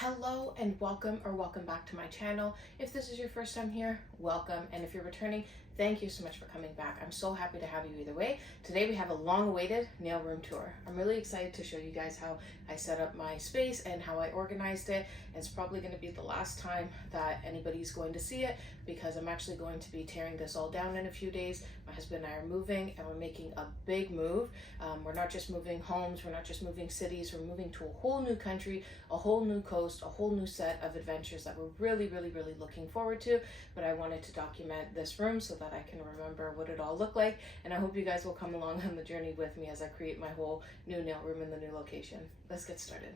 Hello and welcome back to my channel. If this is your first time here, welcome, and if you're returning, thank you so much for coming back. I'm so happy to have you either way. Today we have a long-awaited nail room tour. I'm really excited to show you guys how I set up my space and how I organized it. It's probably going to be the last time that anybody's going to see it because I'm actually going to be tearing this all down in a few days. My husband and I are moving and we're making a big move. We're not just moving homes, we're not just moving cities, we're moving to a whole new country, a whole new coast, a whole new set of adventures that we're really looking forward to. But I wanted to document this room so that I can remember what it all looked like, and I hope you guys will come along on the journey with me as I create my whole new nail room in the new location. Let's get started.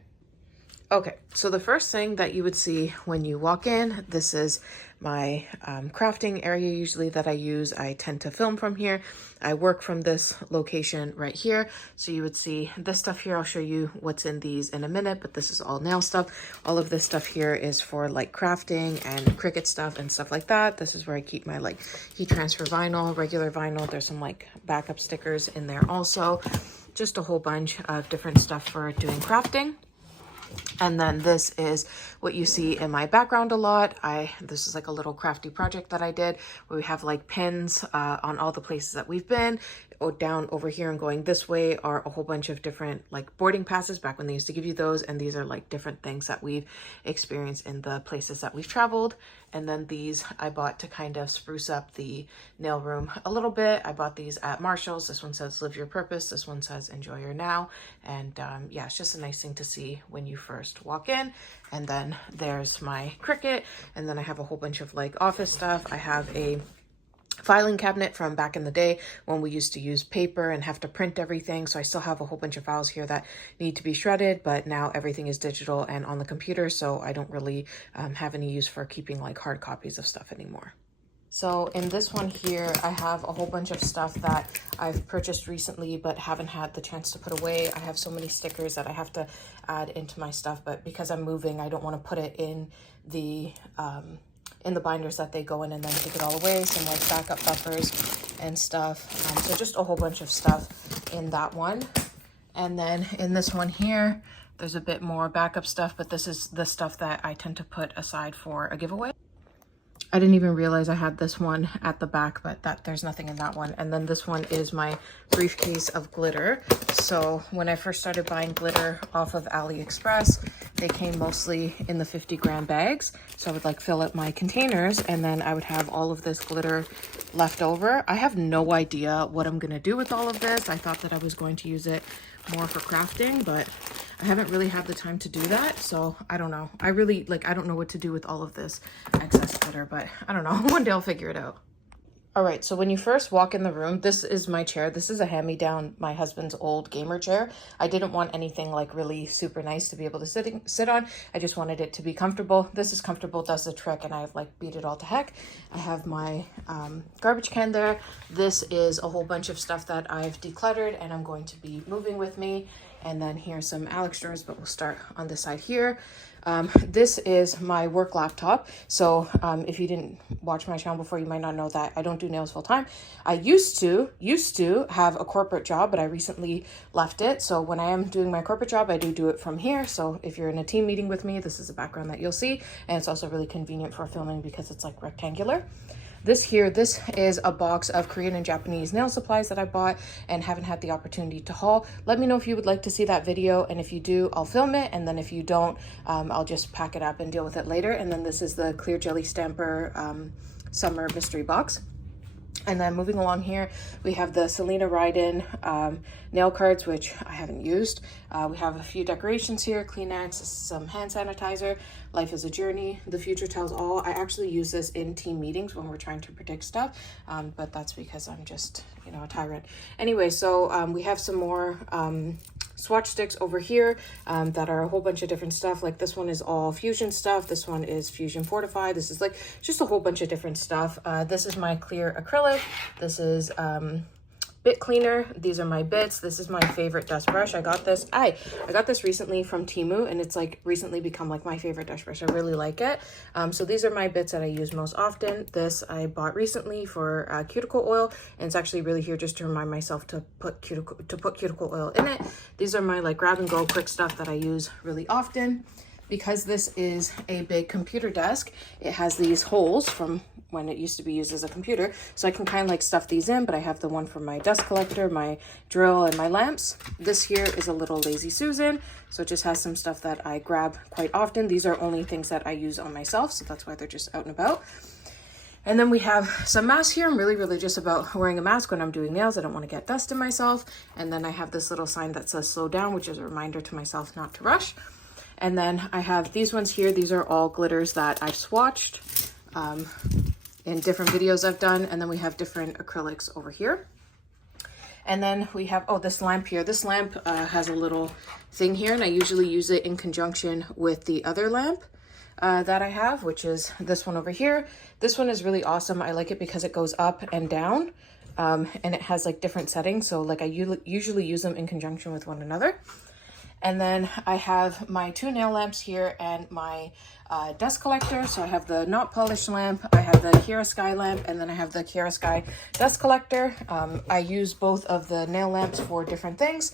Okay, so the first thing that you would see when you walk in, this is my crafting area usually that I use. I tend to film from here. I work from this location right here. So you would see this stuff here. I'll show you what's in these in a minute, but this is all nail stuff. All of this stuff here is for like crafting and Cricut stuff and stuff like that. This is where I keep my like heat transfer vinyl, regular vinyl. There's some like backup stickers in there also. Just a whole bunch of different stuff for doing crafting. And then this is what you see in my background a lot. This is like a little crafty project that I did where we have like pins on all the places that we've been. Or down over here and going this way are a whole bunch of different like boarding passes back when they used to give you those. And these are like different things that we've experienced in the places that we've traveled. And then these I bought to kind of spruce up the nail room a little bit. I bought these at Marshall's. This one says live your purpose. This one says enjoy your now. And yeah, it's just a nice thing to see when you first walk in. And then there's my Cricut. And then I have a whole bunch of like office stuff. I have a filing cabinet from back in the day when we used to use paper and have to print everything. So I still have a whole bunch of files here that need to be shredded, but now everything is digital and on the computer. So I don't really have any use for keeping like hard copies of stuff anymore. So in this one here, I have a whole bunch of stuff that I've purchased recently, but haven't had the chance to put away. I have so many stickers that I have to add into my stuff, but because I'm moving, I don't want to put it in the binders that they go in and then take it all away. Some like backup buffers and stuff. So just a whole bunch of stuff in that one. And then in this one here, there's a bit more backup stuff, but this is the stuff that I tend to put aside for a giveaway. I didn't even realize I had this one at the back, but there's nothing in that one. And then this one is my briefcase of glitter. So when I first started buying glitter off of AliExpress, they came mostly in the 50-gram bags. So I would like fill up my containers and then I would have all of this glitter left over. I have no idea what I'm gonna do with all of this. I thought that I was going to use it more for crafting, but I haven't really had the time to do that. So I don't know. I don't know what to do with all of this excess glitter, but I don't know. One day I'll figure it out. All right, so when you first walk in the room, this is my chair. This is a hand-me-down, my husband's old gamer chair. I didn't want anything like really super nice to be able to sit on. I just wanted it to be comfortable. This is comfortable, does the trick, and I've like beat it all to heck. I have my garbage can there. This is a whole bunch of stuff that I've decluttered and I'm going to be moving with me. And then here's some Alex drawers, but we'll start on this side here. This is my work laptop. So if you didn't watch my channel before, you might not know that I don't do nails full time. I used to have a corporate job, but I recently left it. So when I am doing my corporate job, I do it from here. So if you're in a team meeting with me, this is a background that you'll see. And it's also really convenient for filming because it's like rectangular. This is a box of Korean and Japanese nail supplies that I bought and haven't had the opportunity to haul. Let me know if you would like to see that video, and if you do, I'll film it, and then if you don't, I'll just pack it up and deal with it later. And then this is the clear jelly stamper summer mystery box. And then moving along here, we have the Selena Riden nail cards, which I haven't used. We have a few decorations here, Kleenex, some hand sanitizer, Life is a Journey, The Future Tells All. I actually use this in team meetings when we're trying to predict stuff, but that's because I'm just, you know, a tyrant. Anyway, so we have some more swatch sticks over here that are a whole bunch of different stuff. Like this one is all Fusion stuff. This one is Fusion Fortified. This is like just a whole bunch of different stuff. This is my clear acrylic. This is bit cleaner. These are my bits. This is my favorite dust brush. I got this recently from Temu, and it's like recently become like my favorite dust brush. I really like it. So these are my bits that I use most often. This I bought recently for cuticle oil, and it's actually really here just to remind myself to put cuticle oil in it. These are my like grab and go quick stuff that I use really often. because this is a big computer desk, it has these holes from when it used to be used as a computer. So I can kind of like stuff these in, but I have the one for my dust collector, my drill, and my lamps. This here is a little Lazy Susan. So it just has some stuff that I grab quite often. These are only things that I use on myself, so that's why they're just out and about. And then we have some masks here. I'm really religious about wearing a mask when I'm doing nails. I don't want to get dust in myself. And then I have this little sign that says slow down, which is a reminder to myself not to rush. And then I have these ones here. These are all glitters that I've swatched in different videos I've done. And then we have different acrylics over here. And then we have, oh, this lamp here. This lamp has a little thing here, and I usually use it in conjunction with the other lamp that I have, which is this one over here. This one is really awesome. I like it because it goes up and down, and it has like different settings. So like I usually use them in conjunction with one another. And then I have my 2 nail lamps here and my dust collector. So I have the not polished lamp, I have the Kiara Sky lamp, and then I have the Kiara Sky dust collector. I use both of the nail lamps for different things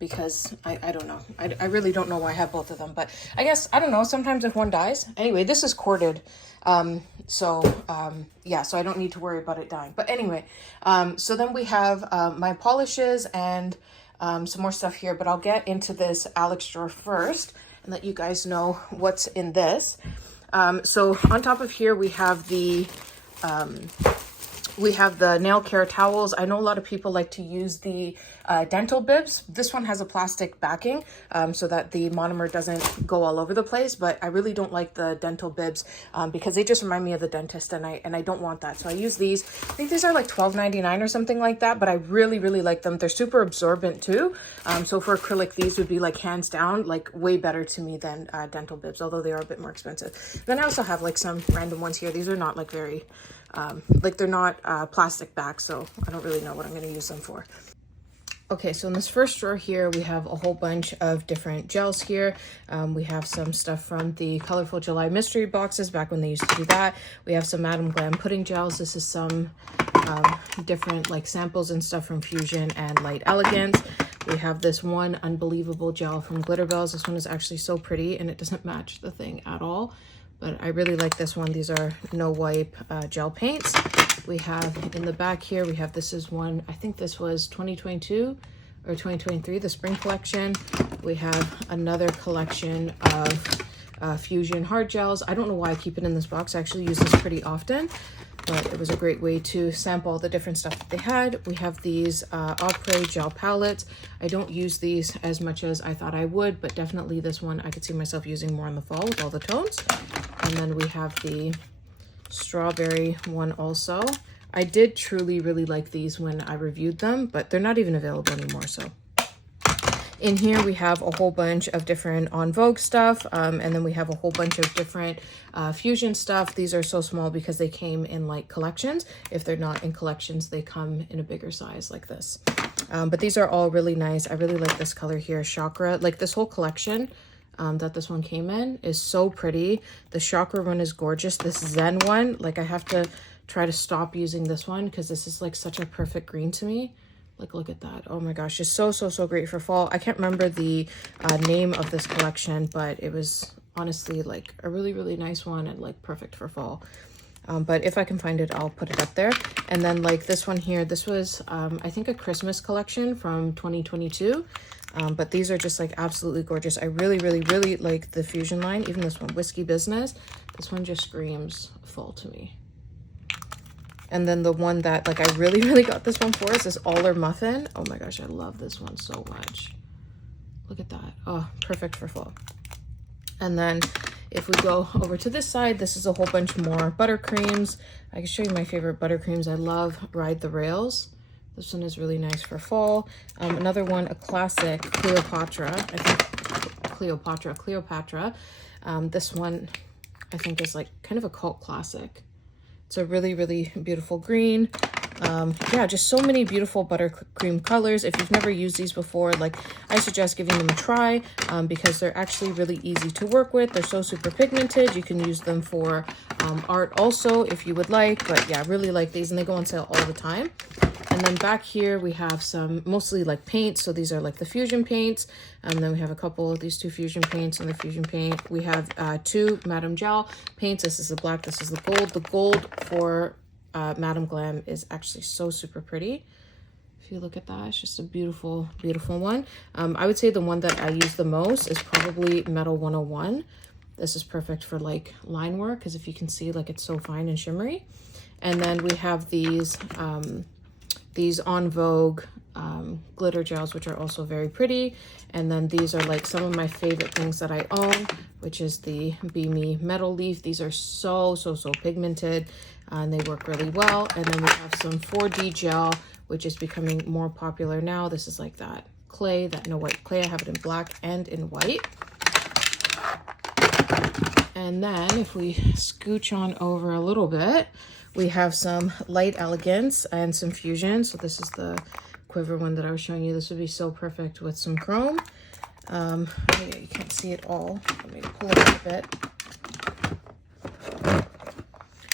because I don't know. I really don't know why I have both of them, but I guess, I don't know, sometimes if one dies. Anyway, this is corded. Yeah, so I don't need to worry about it dying. But anyway, so then we have my polishes and some more stuff here, but I'll get into this Alex drawer first and let you guys know what's in this. So on top of here, we have the nail care towels. I know a lot of people like to use the dental bibs. This one has a plastic backing so that the monomer doesn't go all over the place, but I really don't like the dental bibs because they just remind me of the dentist, and I don't want that. So I use these. I think these are like $12.99 or something like that, but I really, really like them. They're super absorbent too. So for acrylic, these would be like hands down, like way better to me than dental bibs, although they are a bit more expensive. Then I also have like some random ones here. These are not like very, like they're not plastic back, so I don't really know what I'm going to use them for. Okay, so in this first drawer here, we have a whole bunch of different gels here. We have some stuff from the Colorful July mystery boxes back when they used to do that. We have some Madam Glam pudding gels. This is some different like samples and stuff from Fusion and Light Elegance. We have this one unbelievable gel from Glitter Bells. This one is actually so pretty, and it doesn't match the thing at all, but I really like this one. These are no wipe gel paints. We have in the back here, we have, this is one, I think this was 2022 or 2023, the spring collection. We have another collection of Fusion hard gels. I don't know why I keep it in this box. I actually use this pretty often, but it was a great way to sample all the different stuff that they had. We have these Opry gel palettes. I don't use these as much as I thought I would, but definitely this one I could see myself using more in the fall with all the tones. And then we have the strawberry one also. I did truly really like these when I reviewed them, but they're not even available anymore. So in here we have a whole bunch of different On Vogue stuff, and then we have a whole bunch of different Fusion stuff. These are so small because they came in like collections. If they're not in collections, they come in a bigger size like this. But these are all really nice. I really like this color here, Chakra. Like this whole collection that this one came in is so pretty. The Chakra one is gorgeous. This Zen one, like I have to try to stop using this one because this is like such a perfect green to me. Like look at that. Oh my gosh, just so great for fall. I can't remember the name of this collection, but it was honestly like a really nice one and like perfect for fall. But if I can find it, I'll put it up there. And then like this one here, this was I think a Christmas collection from 2022. But these are just like absolutely gorgeous. I really like the Fusion line. Even this one, Whiskey Business. This one just screams fall to me. And then the one that like I really got this one for is this Aller Muffin. Oh my gosh, I love this one so much. Look at that. Oh, perfect for fall. And then if we go over to this side, this is a whole bunch more buttercreams. I can show you my favorite buttercreams. I love Ride the Rails. This one is really nice for fall. Another one, a classic, Cleopatra. I think Cleopatra. This one I think is like kind of a cult classic. It's a really beautiful green. Yeah, just so many beautiful buttercream colors. If you've never used these before, like I suggest giving them a try because they're actually really easy to work with. They're so super pigmented. You can use them for art also if you would like, but yeah, really like these, and they go on sale all the time. And then back here we have some mostly like paints. So these are like the fusion paints. And then we have a couple of these 2 fusion paints and the fusion paint. We have 2 Madame Gel paints. This is the black, this is the gold. The gold for Madame Glam is actually so super pretty. If you look at that, it's just a beautiful, beautiful one. I would say the one that I use the most is probably Metal 101. This is perfect for like line work because if you can see, like it's so fine and shimmery. And then we have these En Vogue glitter gels, which are also very pretty. And then these are like some of my favorite things that I own, which is the Be Me Metal Leaf. These are so pigmented and they work really well. And then we have some 4D gel, which is becoming more popular now. This is like that clay, that no white clay. I have it in black and in white. And then if we scooch on over a little bit, we have some light Elegance and some fusion. So this is the quiver one that I was showing you. This would be so perfect with some chrome. Yeah, you can't see it all. Let me pull it up a bit.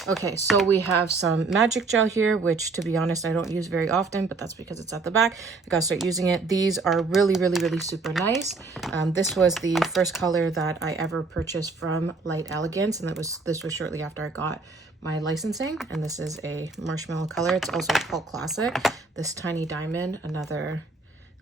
Okay, so we have some magic gel here, which to be honest, I don't use very often, but that's because it's at the back. I gotta start using it. These are really super nice. This was the first color that I ever purchased from Light Elegance, and this was shortly after I got my licensing, and this is a marshmallow color. It's also called Classic. This Tiny Diamond, another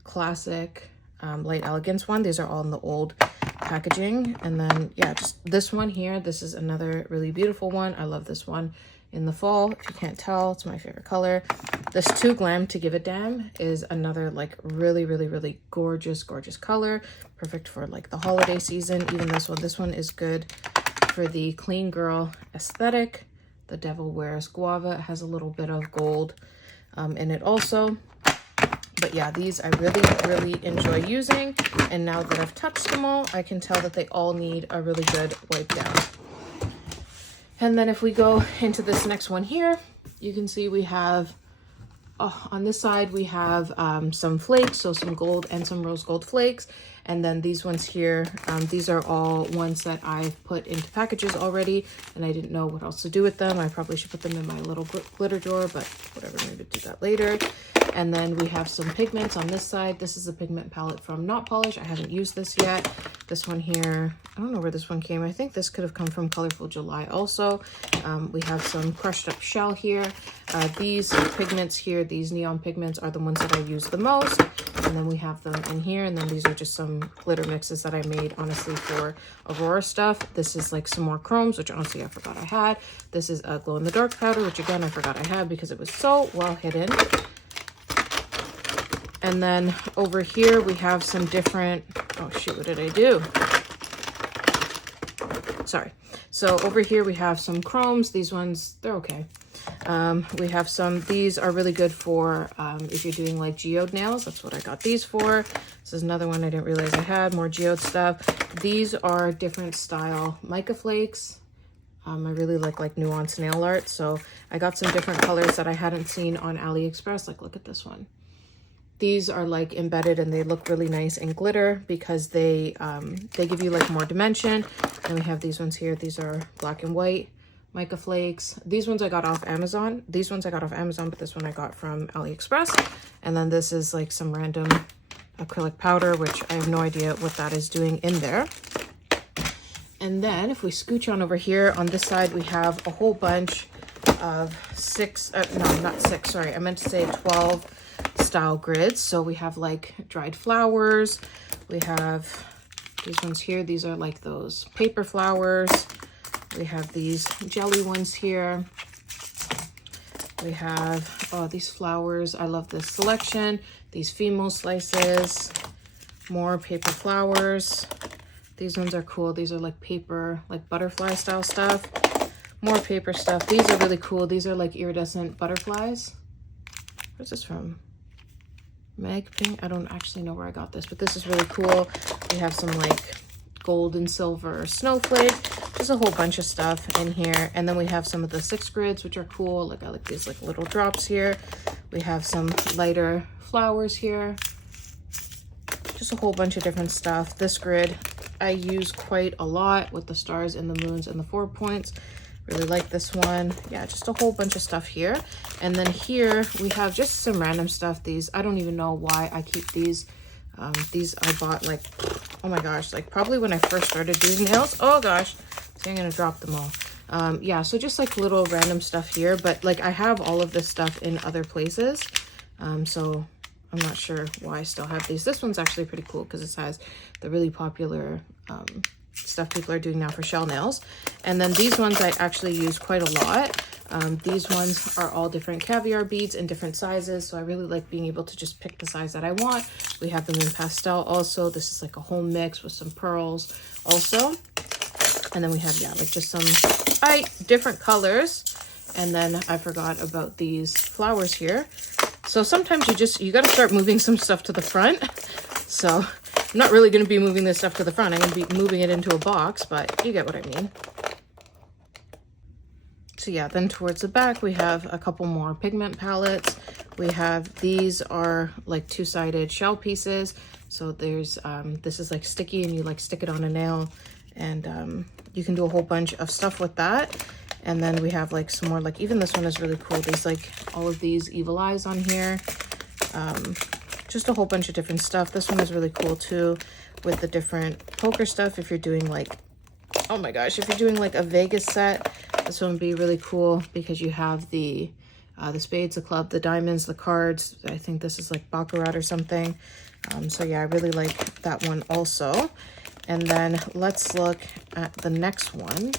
classic Light Elegance one. These are all in the old packaging. And then yeah, just this one here, this is another really beautiful one. I love this one in the fall. If you can't tell, it's my favorite color. This Too Glam to Give a Damn is another like really gorgeous color, perfect for like the holiday season. Even this one is good for the clean girl aesthetic. The Devil Wears Guava. It has a little bit of gold in it also. But yeah, these I really enjoy using. And now that I've touched them all, I can tell that they all need a really good wipe down. And then if we go into this next one here, you can see we have, on this side, we have some flakes, so some gold and some rose gold flakes. And then these ones here, these are all ones that I've put into packages already, and I didn't know what else to do with them. I probably should put them in my little glitter drawer, but whatever, maybe do that later. And then we have some pigments on this side. This is a pigment palette from Not Polish. I haven't used this yet. This one here, I don't know where this one came. I think this could have come from Colorful July also. We have some crushed up shell here. These pigments here, these neon pigments are the ones that I use the most. And then we have them in here. And then these are just some glitter mixes that I made honestly for Aurora stuff. This is like some more chromes, which honestly I forgot I had. This is a glow in the dark powder, which again I forgot I had because it was so well hidden. And then over here we have some different, oh shoot, what did I do? Sorry. So over here we have some chromes. These ones, they're okay. We have some, these are really good for if you're doing like geode nails. That's what I got these for. This is another one I didn't realize I had, more geode stuff. These are different style mica flakes. I really like nuanced nail art. So I got some different colors that I hadn't seen on AliExpress. Like, look at this one. These are like embedded and they look really nice in glitter because they give you like more dimension. And we have these ones here. These are black and white mica flakes. These ones I got off Amazon. These ones I got off Amazon, but this one I got from AliExpress. And then this is like some random acrylic powder, which I have no idea what that is doing in there. And then if we scooch on over here on this side, we have a whole bunch of 12 style grids. So we have like dried flowers. We have these ones here. These are like those paper flowers. We have these jelly ones here. We have, oh, these flowers. I love this selection. These Fimo slices, more paper flowers. These ones are cool. These are like paper, like butterfly style stuff. More paper stuff. These are really cool. These are like iridescent butterflies. Where's this from? Meg Pink. I don't actually know where I got this, but this is really cool. We have some like gold and silver snowflake. There's a whole bunch of stuff in here. And then we have some of the 6 grids, which are cool. Like, I like these like little drops here. We have some lighter flowers here. Just a whole bunch of different stuff. This grid I use quite a lot with the stars and the moons and the 4 points. Really like this one. Yeah, just a whole bunch of stuff here. And then here we have just some random stuff. These, I don't even know why I keep these. These I bought like, oh my gosh, like probably when I first started doing nails. Oh gosh, so I'm gonna drop them all. Yeah, so just like little random stuff here, but like I have all of this stuff in other places. So I'm not sure why I still have these. This one's actually pretty cool because it has the really popular stuff people are doing now for shell nails. And then these ones I actually use quite a lot. These ones are all different caviar beads in different sizes, so I really like being able to just pick the size that I want. We have them in pastel also. This is like a whole mix with some pearls also. And then we have, yeah, like just some different colors. And then I forgot about these flowers here. So sometimes you got to start moving some stuff to the front. So I'm not really going to be moving this stuff to the front. I'm going to be moving it into a box, but you get what I mean. So yeah, then towards the back, we have a couple more pigment palettes. We have, these are like two-sided shell pieces. So there's, this is like sticky and you like stick it on a nail, and you can do a whole bunch of stuff with that. And then we have like some more, like even this one is really cool. There's like all of these evil eyes on here. Just a whole bunch of different stuff. This one is really cool too, with the different poker stuff. If you're doing like, oh my gosh, if you're doing like a Vegas set, this one would be really cool because you have the spades, the club, the diamonds, the cards. I think this is like baccarat or something. So yeah, I really like that one also. And then let's look at the next one.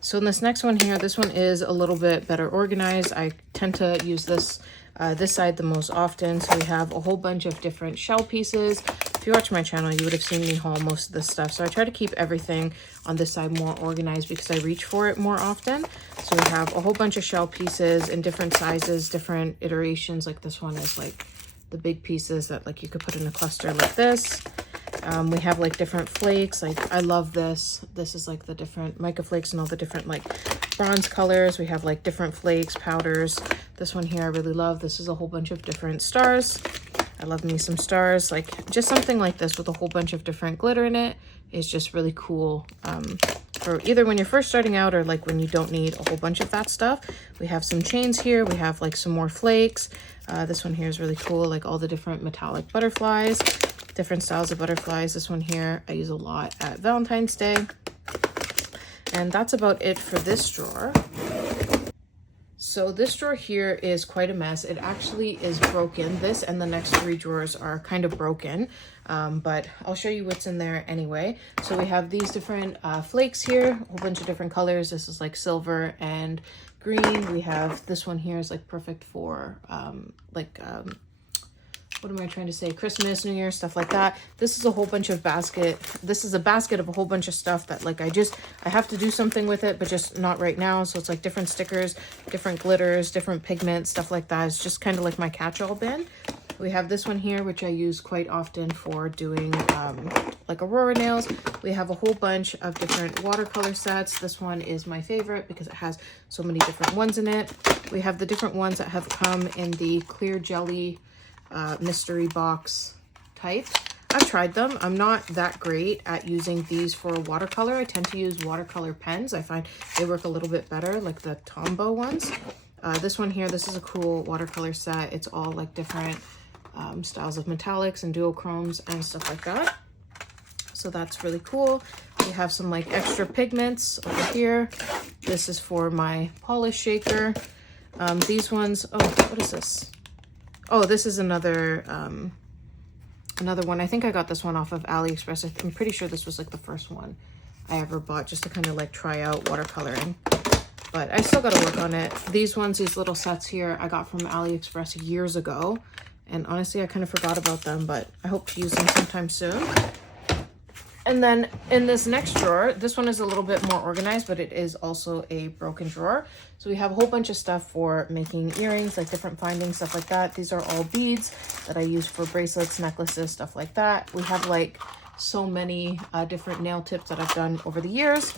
So in this next one here, this one is a little bit better organized. I tend to use this side the most often. So we have a whole bunch of different shell pieces. If you watch my channel, you would have seen me haul most of this stuff. So I try to keep everything on this side more organized because I reach for it more often. So we have a whole bunch of shell pieces in different sizes, different iterations. Like this one is like the big pieces that like you could put in a cluster like this. We have like different flakes. Like I love this. This is like the different mica flakes and all the different like bronze colors. We have like different flakes, powders. This one here I really love. This is a whole bunch of different stars. I love me some stars. Like just something like this with a whole bunch of different glitter in it is just really cool. For either when you're first starting out or like when you don't need a whole bunch of that stuff. We have some chains here. We have like some more flakes. This one here is really cool. Like all the different metallic butterflies, different styles of butterflies. This one here I use a lot at Valentine's Day. And that's about it for this drawer. So this drawer here is quite a mess. It actually is broken. This and the next three drawers are kind of broken, but I'll show you what's in there anyway. So we have these different flakes here, a whole bunch of different colors. This is like silver and green. We have this one here is like perfect for what am I trying to say? Christmas, New Year, stuff like that. This is a whole bunch of basket. This is a basket of a whole bunch of stuff that like I have to do something with it, but just not right now. So it's like different stickers, different glitters, different pigments, stuff like that. It's just kind of like my catch-all bin. We have this one here, which I use quite often for doing like Aurora nails. We have a whole bunch of different watercolor sets. This one is my favorite because it has so many different ones in it. We have the different ones that have come in the clear jelly mystery box type. I've tried them. I'm not that great at using these for watercolor. I tend to use watercolor pens. I find they work a little bit better, like the Tombow ones. This one here, this is a cool watercolor set. It's all like different styles of metallics and duochromes and stuff like that. So that's really cool. We have some like extra pigments over here. This is for my polish shaker. These ones, oh, what is this? Oh, this is another one. I think I got this one off of AliExpress. I'm pretty sure this was like the first one I ever bought just to kind of like try out watercoloring. But I still got to work on it. These ones, these little sets here, I got from AliExpress years ago. And honestly, I kind of forgot about them, but I hope to use them sometime soon. And then in this next drawer, this one is a little bit more organized, but it is also a broken drawer. So we have a whole bunch of stuff for making earrings, like different findings, stuff like that. These are all beads that I use for bracelets, necklaces, stuff like that. We have like so many different nail tips that I've done over the years.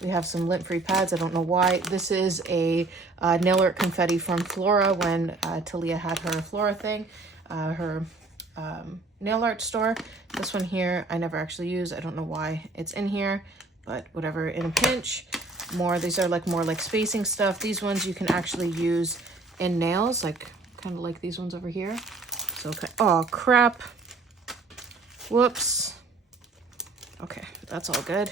We have some lint-free pads. I don't know why. This is a nail art confetti from Flora when Talia had her Flora thing, her nail art store. This one here I never actually use. I don't know why it's in here, but whatever, in a pinch. more. These are like more like spacing stuff. These ones you can actually use in nails, like kind of like these ones over here. So, okay. Oh, crap. Whoops. Okay, that's all good.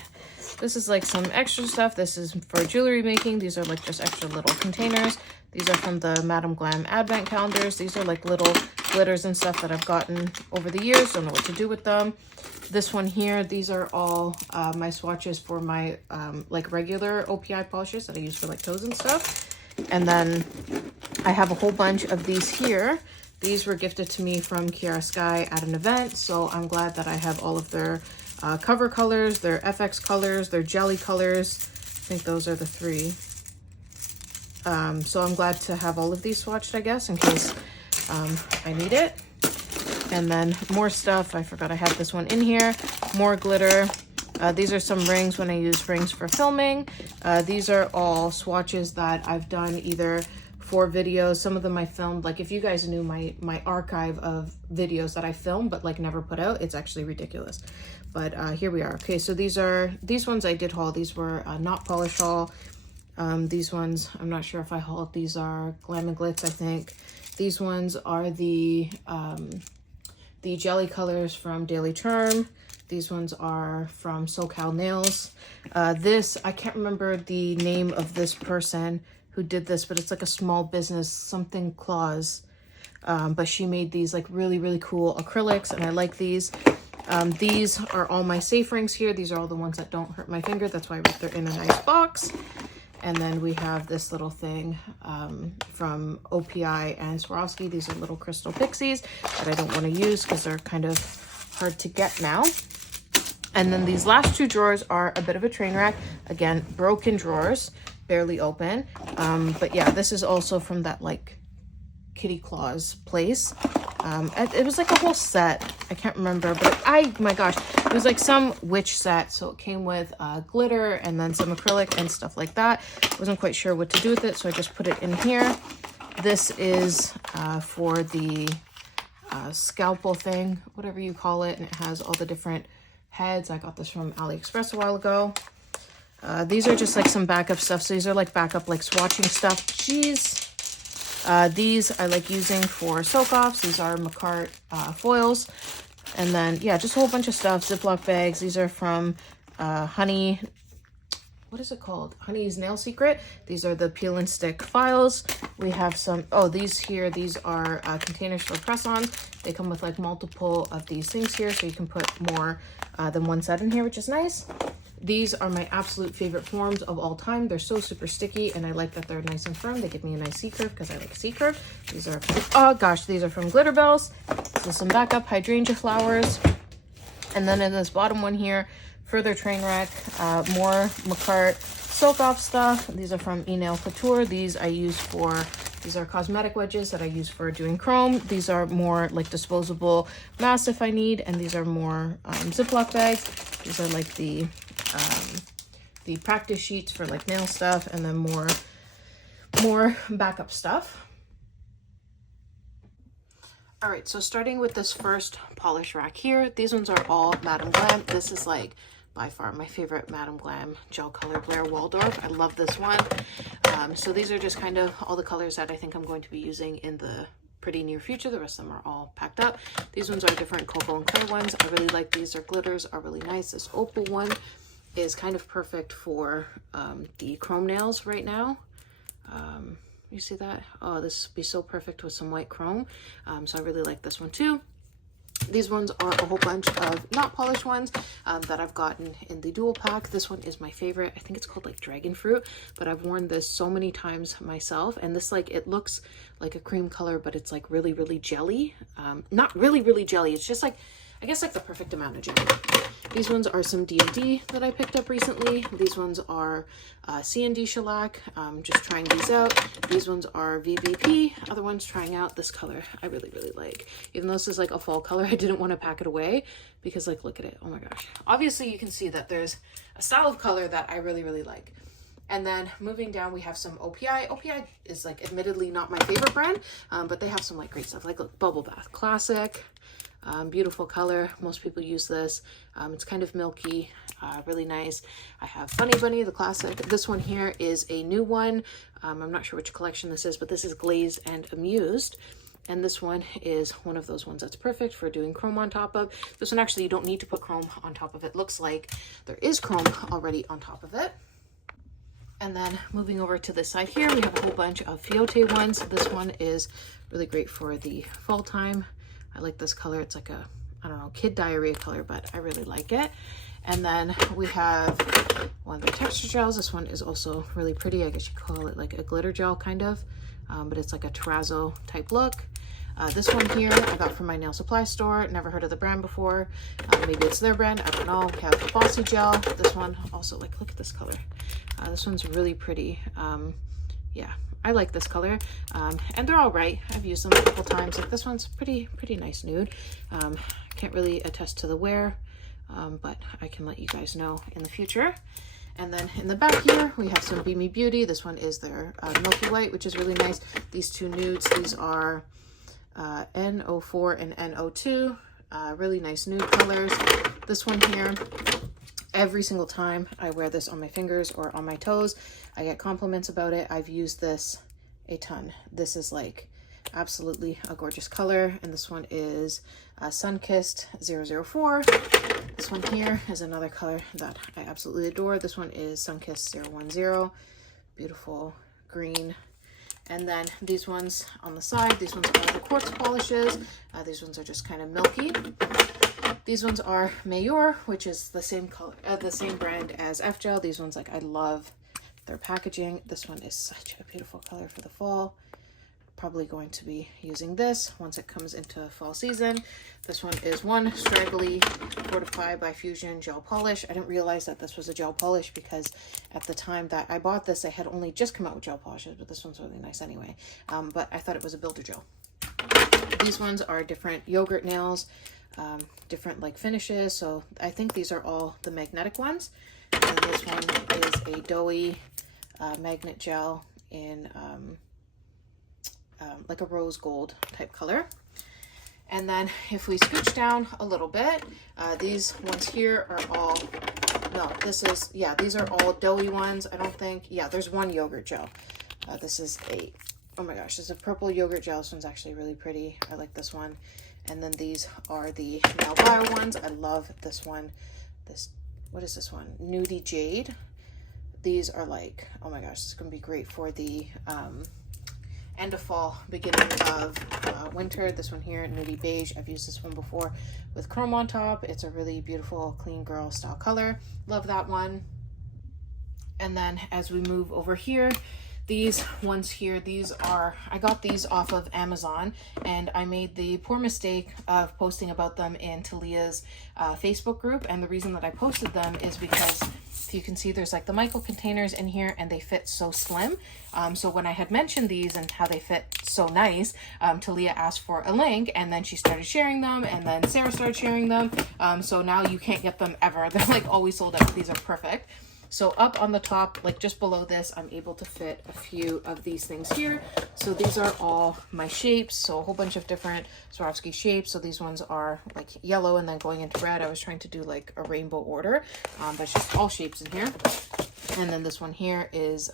This is like some extra stuff. This is for jewelry making. These are like just extra little containers. These are from the Madam Glam advent calendars. These are like little glitters and stuff that I've gotten over the years. Don't know what to do with them. This one here, these are all my swatches for my like regular OPI polishes that I use for like toes and stuff. And then I have a whole bunch of these here. These were gifted to me from Kiara Sky at an event. So I'm glad that I have all of their cover colors, their FX colors, their jelly colors. I think those are the three. So I'm glad to have all of these swatched, I guess, in case I need it. And then more stuff. I forgot I have this one in here. More glitter. These are some rings when I use rings for filming. These are all swatches that I've done either for videos. Some of them I filmed. Like if you guys knew my archive of videos that I filmed but like never put out, it's actually ridiculous. But here we are. Okay, so these ones I did haul. These were not polish haul. These ones, I'm not sure if I hauled. These are Glam and Glitz, I think. These ones are the jelly colors from Daily Charm. These ones are from SoCal Nails. This, I can't remember the name of this person who did this, but it's like a small business, something Claus. But she made these like really, really cool acrylics, and I like these. These are all my safe rings here. These are all the ones that don't hurt my finger. That's why they're in a nice box. And then we have this little thing from OPI and Swarovski. These are little crystal pixies that I don't want to use because they're kind of hard to get now. And then these last two drawers are a bit of a train wreck. Again, broken drawers, barely open. But yeah, this is also from that like Kitty Claus place. It was like a whole set. I can't remember, but my gosh, it was like some witch set. So it came with glitter and then some acrylic and stuff like that. Wasn't quite sure what to do with it, so I just put it in here. This is for the scalpel thing, whatever you call it, and it has all the different heads. I got this from AliExpress a while ago. These are just like some backup stuff. So these are like backup like swatching stuff. Jeez. These I like using for soak-offs. These are Macart foils. And then, yeah, just a whole bunch of stuff. Ziploc bags. These are from Honey. What is it called? Honey's Nail Secret. These are the peel and stick files. We have some, oh, these here, these are containers for press-ons. They come with like multiple of these things here, so you can put more than one set in here, which is nice. These are my absolute favorite forms of all time. They're so super sticky, and I like that they're nice and firm. They give me a nice C-curve because I like a C-curve. These are, oh gosh, these are from Glitter Bells. So some backup hydrangea flowers. And then in this bottom one here, further train wreck, more Macart soak-off stuff. These are from E-Nail Couture. These I use for, these are cosmetic wedges that I use for doing chrome. These are more like disposable masks if I need, and these are more Ziploc bags. These are like the practice sheets for like nail stuff, and then more backup stuff. All right, so starting with this first polish rack here, these ones are all Madam Glam. This is like by far my favorite Madam Glam gel color, Blair Waldorf. I love this one. So these are just kind of all the colors that I think I'm going to be using in the pretty near future. The rest of them are all packed up. These ones are different cocoa and clay ones. I really like these. Their glitters are really nice. This opal one is kind of perfect for the chrome nails right now. You see that? Oh, this would be so perfect with some white chrome. So I really like this one too. These ones are a whole bunch of not polished ones that I've gotten in the dual pack. This one is my favorite. I think it's called like dragon fruit, but I've worn this so many times myself. And this, like, it looks like a cream color, but it's like really, really jelly. Not really, really jelly. It's just like, I guess like the perfect amount of jelly. These ones are some D&D that I picked up recently. These ones are C&D shellac. Just trying these out. These ones are VBP. Other ones trying out this color. I really, really like. Even though this is like a fall color, I didn't want to pack it away because, like, look at it. Oh my gosh. Obviously, you can see that there's a style of color that I really, really like. And then moving down, we have some OPI. OPI is like admittedly not my favorite brand, but they have some like great stuff. Like, look, Bubble Bath Classic. Beautiful color. Most people use this. It's kind of milky, really nice. I have Funny Bunny, the classic. This one here is a new one. I'm not sure which collection this is, but this is Glazed and Amused. And this one is one of those ones that's perfect for doing chrome on top of. This one actually, you don't need to put chrome on top of it. Looks like there is chrome already on top of it. And then moving over to this side here, we have a whole bunch of Fiote ones. This one is really great for the fall time. I like this color. It's like a, I don't know, kid diarrhea color, but I really like it. And then we have one of the texture gels. This one is also really pretty. I guess you call it like a glitter gel kind of, but it's like a terrazzo type look. This one here I got from my nail supply store. Never heard of the brand before. Maybe it's their brand. I don't know. We have a Bossy gel. This one also, like, look at this color. This one's really pretty. Yeah, I like this color. And they're all right. I've used them a couple times. Like, this one's pretty nice nude. Can't really attest to the wear, but I can let you guys know in the future. And then in the back here, we have some Be Me Beauty. This one is their Milky White, which is really nice. These two nudes, these are N04 and N02. Really nice nude colors. This one here, every single time I wear this on my fingers or on my toes, I get compliments about it. I've used this a ton. This is like absolutely a gorgeous color. And this one is Sunkissed 004. This one here is another color that I absolutely adore. This one is Sunkissed 010. Beautiful green. And then these ones on the side, these ones are the quartz polishes. These ones are just kind of milky. These ones are Mayor, which is the same color, the same brand as F Gel. These ones, like, I love their packaging. This one is such a beautiful color for the fall. Probably going to be using this once it comes into fall season. This one is one straggly Fortify by Fusion gel polish. I didn't realize that this was a gel polish because at the time that I bought this, I had only just come out with gel polishes, but this one's really nice anyway. But I thought it was a builder gel. These ones are different yogurt nails, different like finishes. So I think these are all the magnetic ones. And this one is a doughy magnet gel in like a rose gold type color. And then if we scooch down a little bit, these ones here are all, no, this is, yeah, these are all doughy ones. I don't think, yeah, there's one yogurt gel. This is a, oh my gosh, this is a purple yogurt gel. This one's actually really pretty. I like this one. And then these are the Nail Bio ones. I love this one. This, what is this one? Nudie Jade. These are like, oh my gosh, this is going to be great for the end of fall, beginning of winter. This one here, Nudie Beige. I've used this one before with chrome on top. It's a really beautiful clean girl style color. Love that one. And then as we move over here, these ones here, these are, I got these off of Amazon, and I made the poor mistake of posting about them in Talia's Facebook group. And the reason that I posted them is because you can see there's like the micro containers in here and they fit so slim. So when I had mentioned these and how they fit so nice, Talia asked for a link, and then she started sharing them, and then Sarah started sharing them. So now you can't get them ever. They're like always sold out. These are perfect. So up on the top, like just below this, I'm able to fit a few of these things here. So these are all my shapes. So a whole bunch of different Swarovski shapes. So these ones are like yellow and then going into red. I was trying to do like a rainbow order, but it's just all shapes in here. And then this one here is,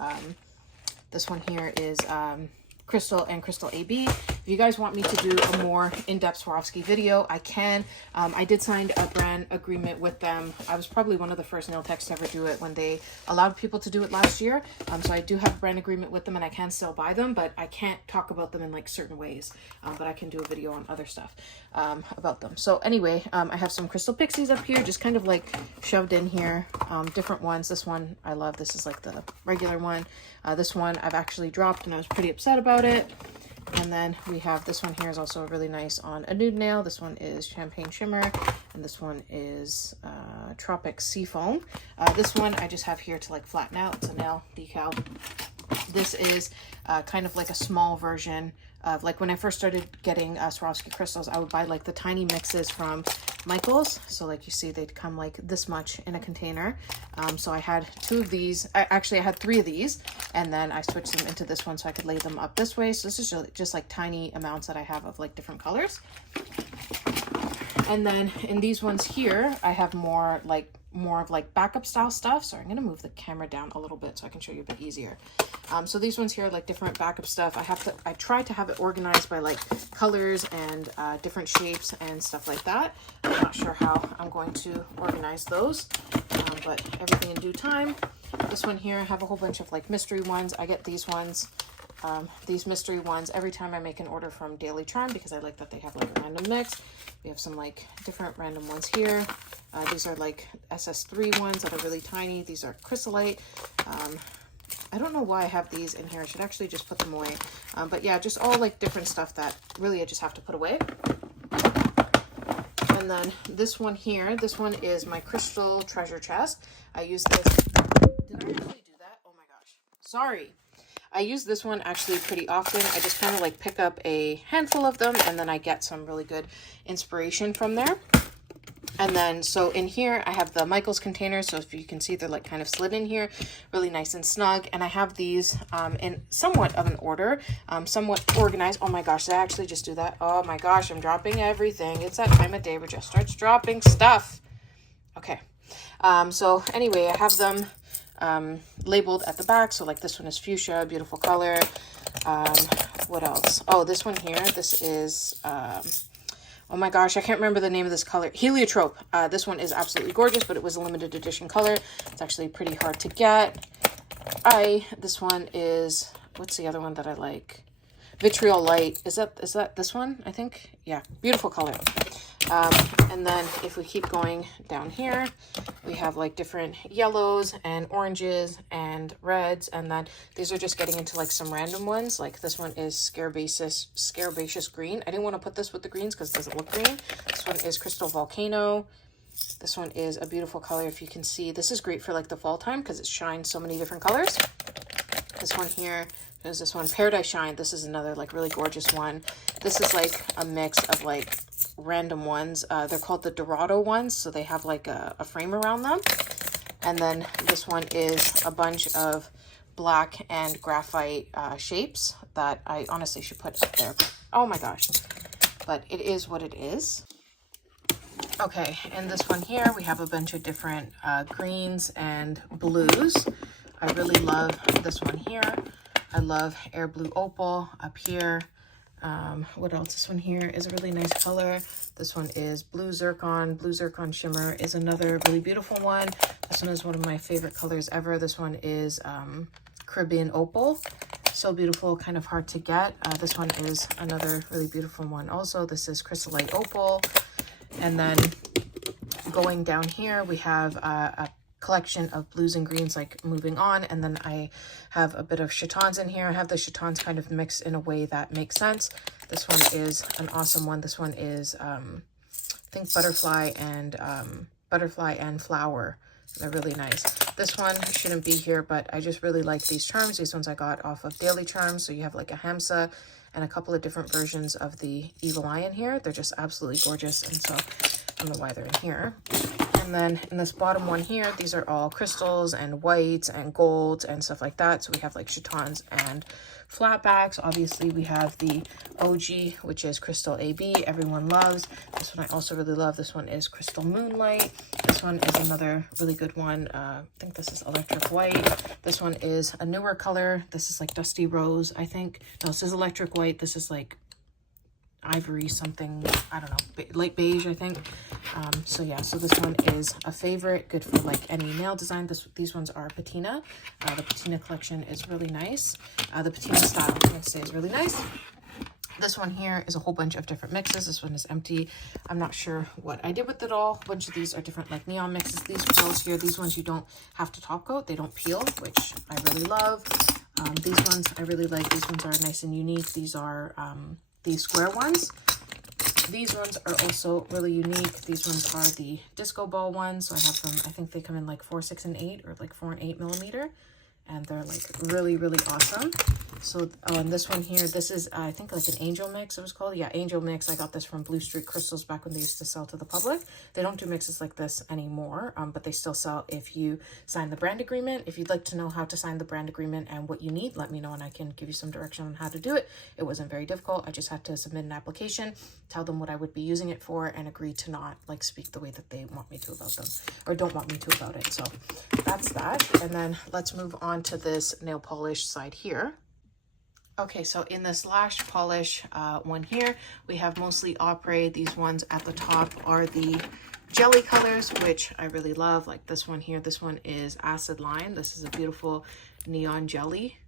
Crystal and Crystal AB. If you guys want me to do a more in-depth Swarovski video, I can. I did sign a brand agreement with them. I was probably one of the first nail techs to ever do it when they allowed people to do it last year. So I do have a brand agreement with them, and I can still buy them, but I can't talk about them in like certain ways. But I can do a video on other stuff about them. So anyway, I have some Crystal Pixies up here, just kind of like shoved in here. Different ones. This one I love. This is like the regular one. This one I've actually dropped, and I was pretty upset about it. And then we have this one here is also really nice on a nude nail. This one is Champagne Shimmer, and this one is Tropic Seafoam. This one I just have here to like flatten out. It's a nail decal. This is kind of like a small version of, like when I first started getting Swarovski crystals, I would buy like the tiny mixes from Michael's. So like you see, they'd come like this much in a container. So I had two of these. Actually, I had three of these, and then I switched them into this one so I could lay them up this way. So this is just like tiny amounts that I have of like different colors. And then in these ones here, I have more of like backup style stuff. So I'm going to move the camera down a little bit so I can show you a bit easier. So these ones here are like different backup stuff. I try to have it organized by like colors and different shapes and stuff like that. I'm not sure how I'm going to organize those, but everything in due time. This one here, I have a whole bunch of like mystery ones. I get these ones, these mystery ones every time I make an order from Daily Charm because I like that they have like a random mix. We have some like different random ones here. These are like SS3 ones that are really tiny. These are Acrylic. I don't know why I have these in here. I should actually just put them away. But yeah, just all like different stuff that really I just have to put away. And then this one here, this one is my crystal treasure chest. I use this. Did I actually do that? Oh my gosh. Sorry. I use this one actually pretty often. I just kind of like pick up a handful of them and then I get some really good inspiration from there. And then, so in here, I have the Michaels containers. So if you can see, they're like kind of slid in here, really nice and snug. And I have these in somewhat of an order, somewhat organized. Oh my gosh, did I actually just do that? Oh my gosh, I'm dropping everything. It's that time of day where it just starts dropping stuff. Okay. So anyway, I have them labeled at the back. So like this one is fuchsia, beautiful color. What else? Oh, this one here, this is... oh my gosh, I can't remember the name of this color. Heliotrope. This one is absolutely gorgeous, but it was a limited edition color. It's actually pretty hard to get. This one is, what's the other one that I like? Vitriol Light. Is that this one? I think. Yeah, beautiful color. And then if we keep going down here, we have like different yellows and oranges and reds. And then these are just getting into like some random ones. Like this one is Scarabaceous Green. I didn't want to put this with the greens because it doesn't look green. This one is Crystal Volcano. This one is a beautiful color. If you can see, this is great for like the fall time because it shines so many different colors. This one here, there's this one, Paradise Shine. This is another like really gorgeous one. This is like a mix of like random ones. They're called the Dorado ones, so they have like a frame around them. And then this one is a bunch of black and graphite shapes that I honestly should put up there. Oh my gosh, but it is what it is. Okay, and this one here, we have a bunch of different greens and blues. I really love this one here. I love Air Blue Opal up here. What else? This one here is a really nice color. This one is Blue Zircon. Blue Zircon Shimmer is another really beautiful one. This one is one of my favorite colors ever. This one is Caribbean Opal. So beautiful, kind of hard to get. This one is another really beautiful one also. This is Chrysolite Opal. And then going down here, we have a collection of blues and greens, like moving on. And then I have a bit of chatons in here. I have the chatons kind of mixed in a way that makes sense. This one is an awesome one. This one is, I think butterfly and flower. They're really nice. This one shouldn't be here, but I just really like these charms. These ones I got off of Daily Charms. So you have like a Hamsa and a couple of different versions of the Evil Eye in here. They're just absolutely gorgeous. And so I don't know why they're in here. And then in this bottom one here, these are all crystals and whites and golds and stuff like that. So we have like chatons and flatbacks. Obviously, we have the OG, which is Crystal AB. Everyone loves. This one I also really love. This one is Crystal Moonlight. This one is another really good one. I think this is Electric White. This one is a newer color. This is like Dusty Rose, I think. No, this is Electric White. This is like ivory something, I don't know, light beige, I think. So yeah, so this one is a favorite, good for like any nail design. These ones are patina. The patina collection is really nice. The patina style, I'm gonna say, is really nice. This one here is a whole bunch of different mixes. This one is empty. I'm not sure what I did with it all. A bunch of these are different like neon mixes. These pearls here, these ones you don't have to top coat. They don't peel, which I really love. These ones I really like. These ones are nice and unique. These are these square ones. These ones are also really unique. These ones are the disco ball ones. So I have them, I think they come in like 4, 6, and 8, or like 4 and 8 millimeter. and they're like really, really awesome. So and this one here, this is I think like an Angel Mix it was called. Yeah, Angel Mix. I got this from Blue Street Crystals back when they used to sell to the public. They don't do mixes like this anymore, but they still sell if you sign the brand agreement. If you'd like to know how to sign the brand agreement and what you need, let me know and I can give you some direction on how to do it. It wasn't very difficult. I just had to submit an application, tell them what I would be using it for, and agree to not like speak the way that they want me to about them, or don't want me to about it. So that's that. And then let's move on to this nail polish side here. Okay, so in this lash polish one here, we have mostly Opry. These ones at the top are the jelly colors, which I really love. Like this one here, this one is Acid Line. This is a beautiful neon jelly.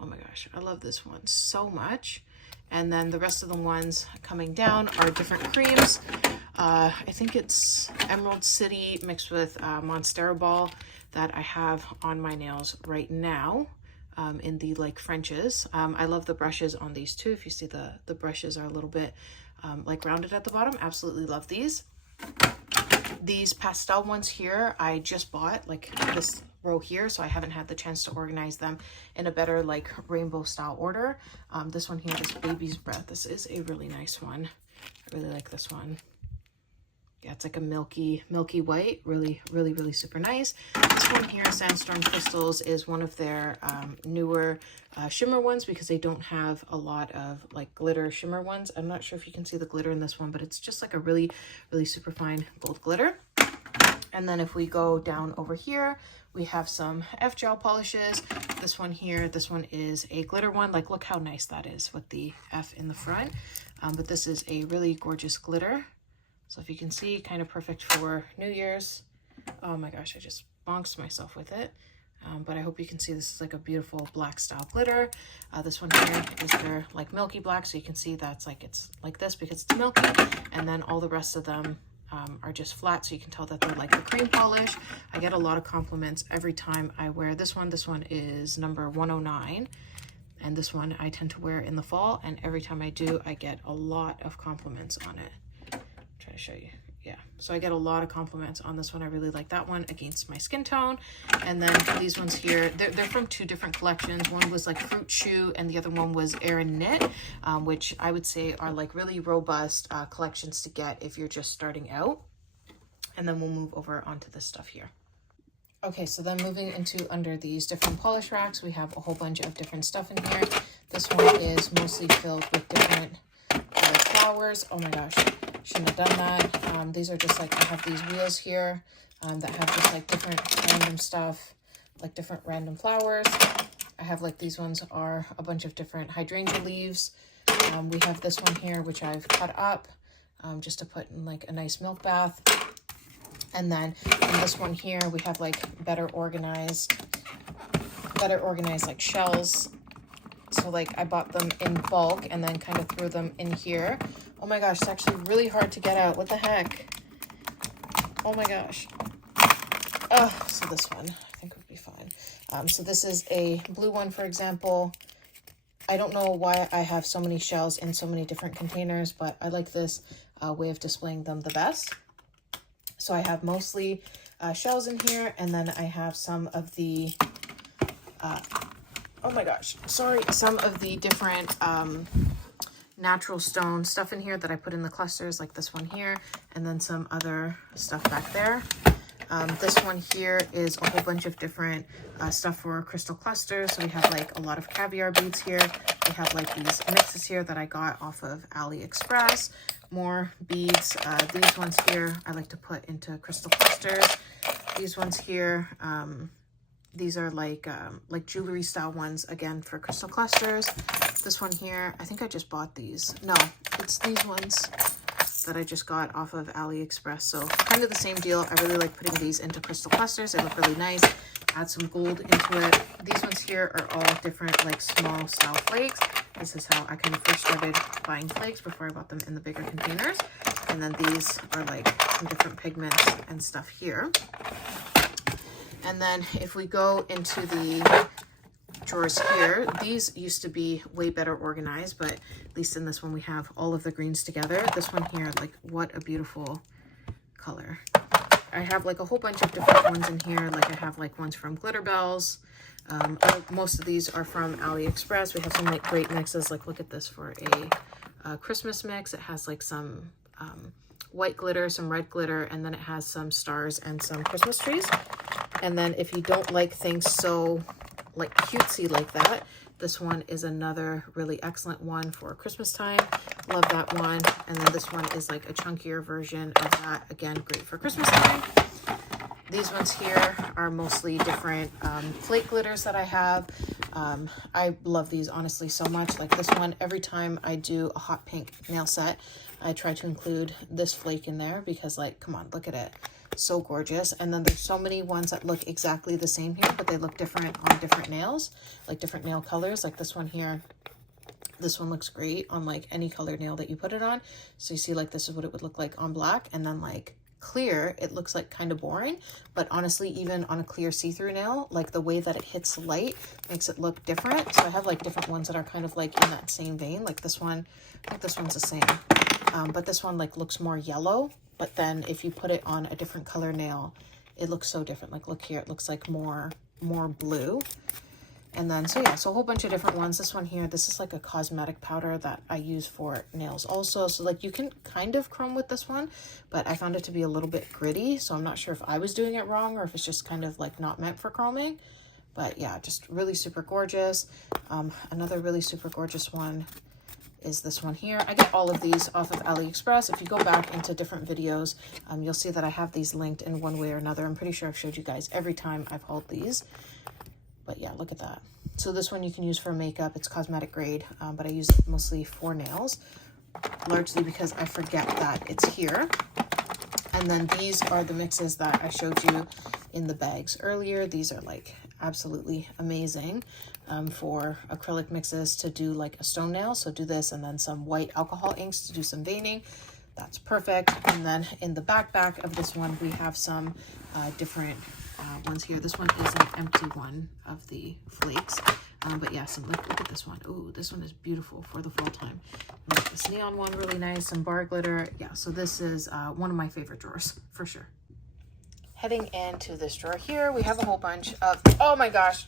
Oh my gosh, I love this one so much. And then the rest of the ones coming down are different creams. I think it's Emerald City mixed with Monstera Ball that I have on my nails right now. In the like Frenches. I love the brushes on these too. If you see the brushes are a little bit like rounded at the bottom. Absolutely love these. These pastel ones here, I just bought like this row here, so I haven't had the chance to organize them in a better like rainbow style order. This one here, this Baby's Breath, this is a really nice one. I really like this one. Yeah, it's like a milky white, really super nice. This one here, Sandstorm Crystals, is one of their newer shimmer ones because they don't have a lot of like glitter shimmer ones. I'm not sure if you can see the glitter in this one, but it's just like a really super fine gold glitter. And then if we go down over here, we have some F gel polishes. This one here, this one is a glitter one. Like, look how nice that is with the F in the front. But this is a really gorgeous glitter. So if you can see, kind of perfect for New Year's. Oh my gosh, I just bonked myself with it. But I hope you can see this is like a beautiful black style glitter. This one here is their like milky black. So you can see that's like, it's like this because it's milky. And then all the rest of them are just flat. So you can tell that they're like the cream polish. I get a lot of compliments every time I wear this one. This one is number 109. And this one I tend to wear in the fall. And every time I do, I get a lot of compliments on it. Try to show you. Yeah, so I get a lot of compliments on this one. I really like that one against my skin tone. And then these ones here, they're from two different collections. One was like Fruit Shoe and the other one was Aran Knit, which I would say are like really robust collections to get if you're just starting out. And then we'll move over onto this stuff here. Okay, so then moving into under these different polish racks, we have a whole bunch of different stuff in here. This one is mostly filled with different flowers. Oh my gosh, shouldn't have done that. These are just like, I have these wheels here that have just like different random stuff, like different random flowers. I have like these ones are a bunch of different hydrangea leaves. We have this one here, which I've cut up just to put in like a nice milk bath. And then in this one here, we have like better organized like shells. So like I bought them in bulk and then kind of threw them in here. Oh my gosh, it's actually really hard to get out. What the heck? Oh my gosh. Oh, so this one I think would be fine. So this is a blue one, for example. I don't know why I have so many shells in so many different containers, but I like this way of displaying them the best. So I have mostly shells in here, and then I have some of the, oh my gosh, sorry, some of the different natural stone stuff in here that I put in the clusters, like this one here, and then some other stuff back there. This one here is a whole bunch of different stuff for crystal clusters. So we have like a lot of caviar beads here. We have like these mixes here that I got off of AliExpress. More beads. These ones here I like to put into crystal clusters. These ones here, these are like jewelry style ones, again for crystal clusters. This one here, I think I just bought these. No, it's these ones that I just got off of AliExpress. So kind of the same deal. I really like putting these into crystal clusters. They look really nice. Add some gold into it. These ones here are all different like small style flakes. This is how I kind of first started buying flakes before I bought them in the bigger containers. And then these are like some different pigments and stuff here. And then if we go into the drawers here, these used to be way better organized, but at least in this one we have all of the greens together. This one here, like what a beautiful color. I I have like a whole bunch of different ones in here. Like I have like ones from Glitter Bells. Most of these are from AliExpress. We have some like great mixes. Like look at this for a Christmas mix. It has like some white glitter, some red glitter, and then it has some stars and some Christmas trees. And then if you don't like things so like cutesy like that, this one is another really excellent one for Christmas time. Love that one. And then this one is like a chunkier version of that. Again, great for Christmas time. These ones here are mostly different flake glitters that I have. I love these honestly so much. Like this one, every time I do a hot pink nail set, I try to include this flake in there because like, come on, look at it. So gorgeous. And then there's so many ones that look exactly the same here, but they look different on different nails, like different nail colors. Like this one here, this one looks great on like any colored nail that you put it on. So you see like this is what it would look like on black, and then like clear, it looks like kind of boring, but honestly, even on a clear see-through nail, like the way that it hits light makes it look different. So I have like different ones that are kind of like in that same vein. Like this one, I think this one's the same, but this one like looks more yellow. But then if you put it on a different color nail, it looks so different. Like look here, it looks like more blue. And then, so yeah, so a whole bunch of different ones. This one here, this is like a cosmetic powder that I use for nails also. So like you can kind of chrome with this one, but I found it to be a little bit gritty. So I'm not sure if I was doing it wrong or if it's just kind of like not meant for chroming. But yeah, just really super gorgeous. Another really super gorgeous one is this one here. I get all of these off of AliExpress. If you go back into different videos, you'll see that I have these linked in one way or another. I'm pretty sure I've showed you guys every time I've hauled these. But yeah, look at that. So this one you can use for makeup. It's cosmetic grade, but I use it mostly for nails, largely because I forget that it's here. And then these are the mixes that I showed you in the bags earlier. These are like absolutely amazing for acrylic mixes to do like a stone nail. So do this and then some white alcohol inks to do some veining. That's perfect. And then in the back of this one, we have some different ones here. This one is an empty one of the flakes. But yeah, look at this one. Oh, this one is beautiful for the fall time. Look at this neon one, really nice. Some bar glitter. Yeah, so this is one of my favorite drawers for sure. Heading into this drawer here, we have a whole bunch of, oh my gosh,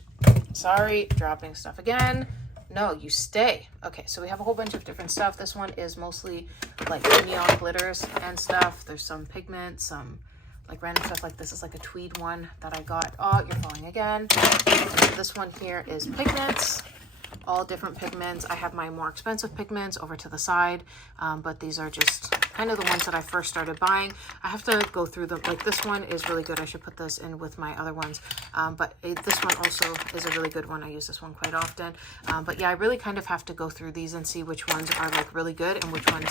sorry, dropping stuff again. No, you stay. Okay, so we have a whole bunch of different stuff. This one is mostly like neon glitters and stuff. There's some pigments, some like random stuff. Like this is like a tweed one that I got. Oh, you're falling again. This one here is pigments, all different pigments. I have my more expensive pigments over to the side, but these are just kind of the ones that I first started buying. I have to go through them. Like this one is really good. I should put this in with my other ones, but this one also is a really good one. I use this one quite often, but yeah, I really kind of have to go through these and see which ones are like really good and which ones,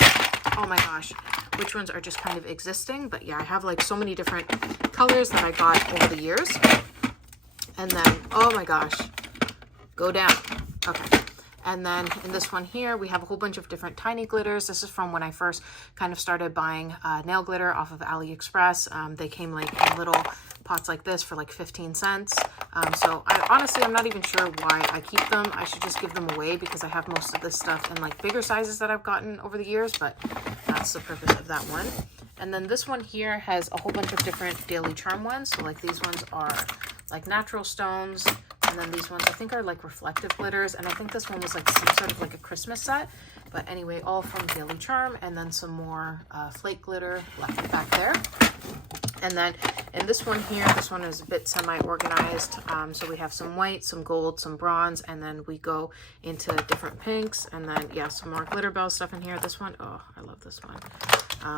oh my gosh, which ones are just kind of existing. But yeah, I have like so many different colors that I got over the years. And then, oh my gosh, go down. Okay. And then in this one here, we have a whole bunch of different tiny glitters. This is from when I first kind of started buying nail glitter off of AliExpress. They came like in little pots like this for like 15 cents. So honestly, I'm not even sure why I keep them. I should just give them away because I have most of this stuff in like bigger sizes that I've gotten over the years, but that's the purpose of that one. And then this one here has a whole bunch of different Daily Charm ones. So like these ones are like natural stones. And then these ones I think are like reflective glitters. And I think this one was like some sort of like a Christmas set. But anyway, all from Daily Charm. And then some more flake glitter left back there. And then in this one here, this one is a bit semi-organized. So we have some white, some gold, some bronze, and then we go into different pinks. And then, yeah, some more Glitter Bell stuff in here. This one, oh, I love this one.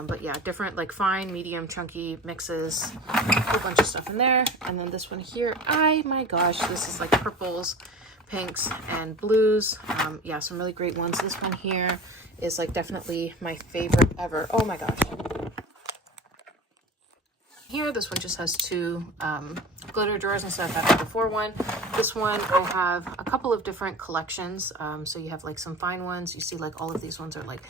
But yeah, different like fine, medium, chunky mixes, a whole bunch of stuff in there. And then this one here, my gosh, this is like purples, pinks, and blues. Yeah, some really great ones. This one here is like definitely my favorite ever. Oh my gosh. Here, this one just has two glitter drawers instead of having the before one. This one, I have a couple of different collections. So you have like some fine ones. You see like all of these ones are like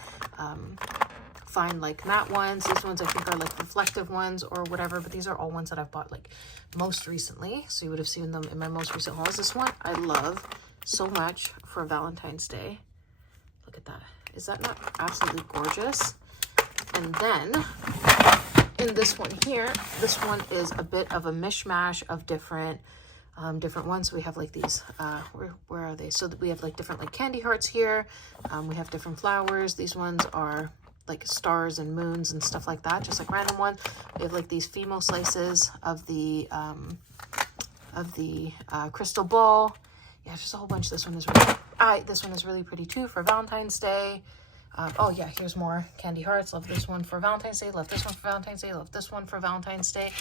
fine like matte ones. These ones I think are like reflective ones or whatever, but these are all ones that I've bought like most recently. So you would have seen them in my most recent hauls. This one I love so much for Valentine's Day. Look at that. Is that not absolutely gorgeous? And then in this one here, this one is a bit of a mishmash of different ones. So we have like these, where are they? So we have like different like candy hearts here. We have different flowers. These ones are like stars and moons and stuff like that, just like random ones. We have like these female slices of the crystal ball. Yeah, just a whole bunch. This one is really pretty too for Valentine's Day. Oh yeah, here's more candy hearts. Love this one for Valentine's Day. Love this one for Valentine's Day. Love this one for Valentine's Day.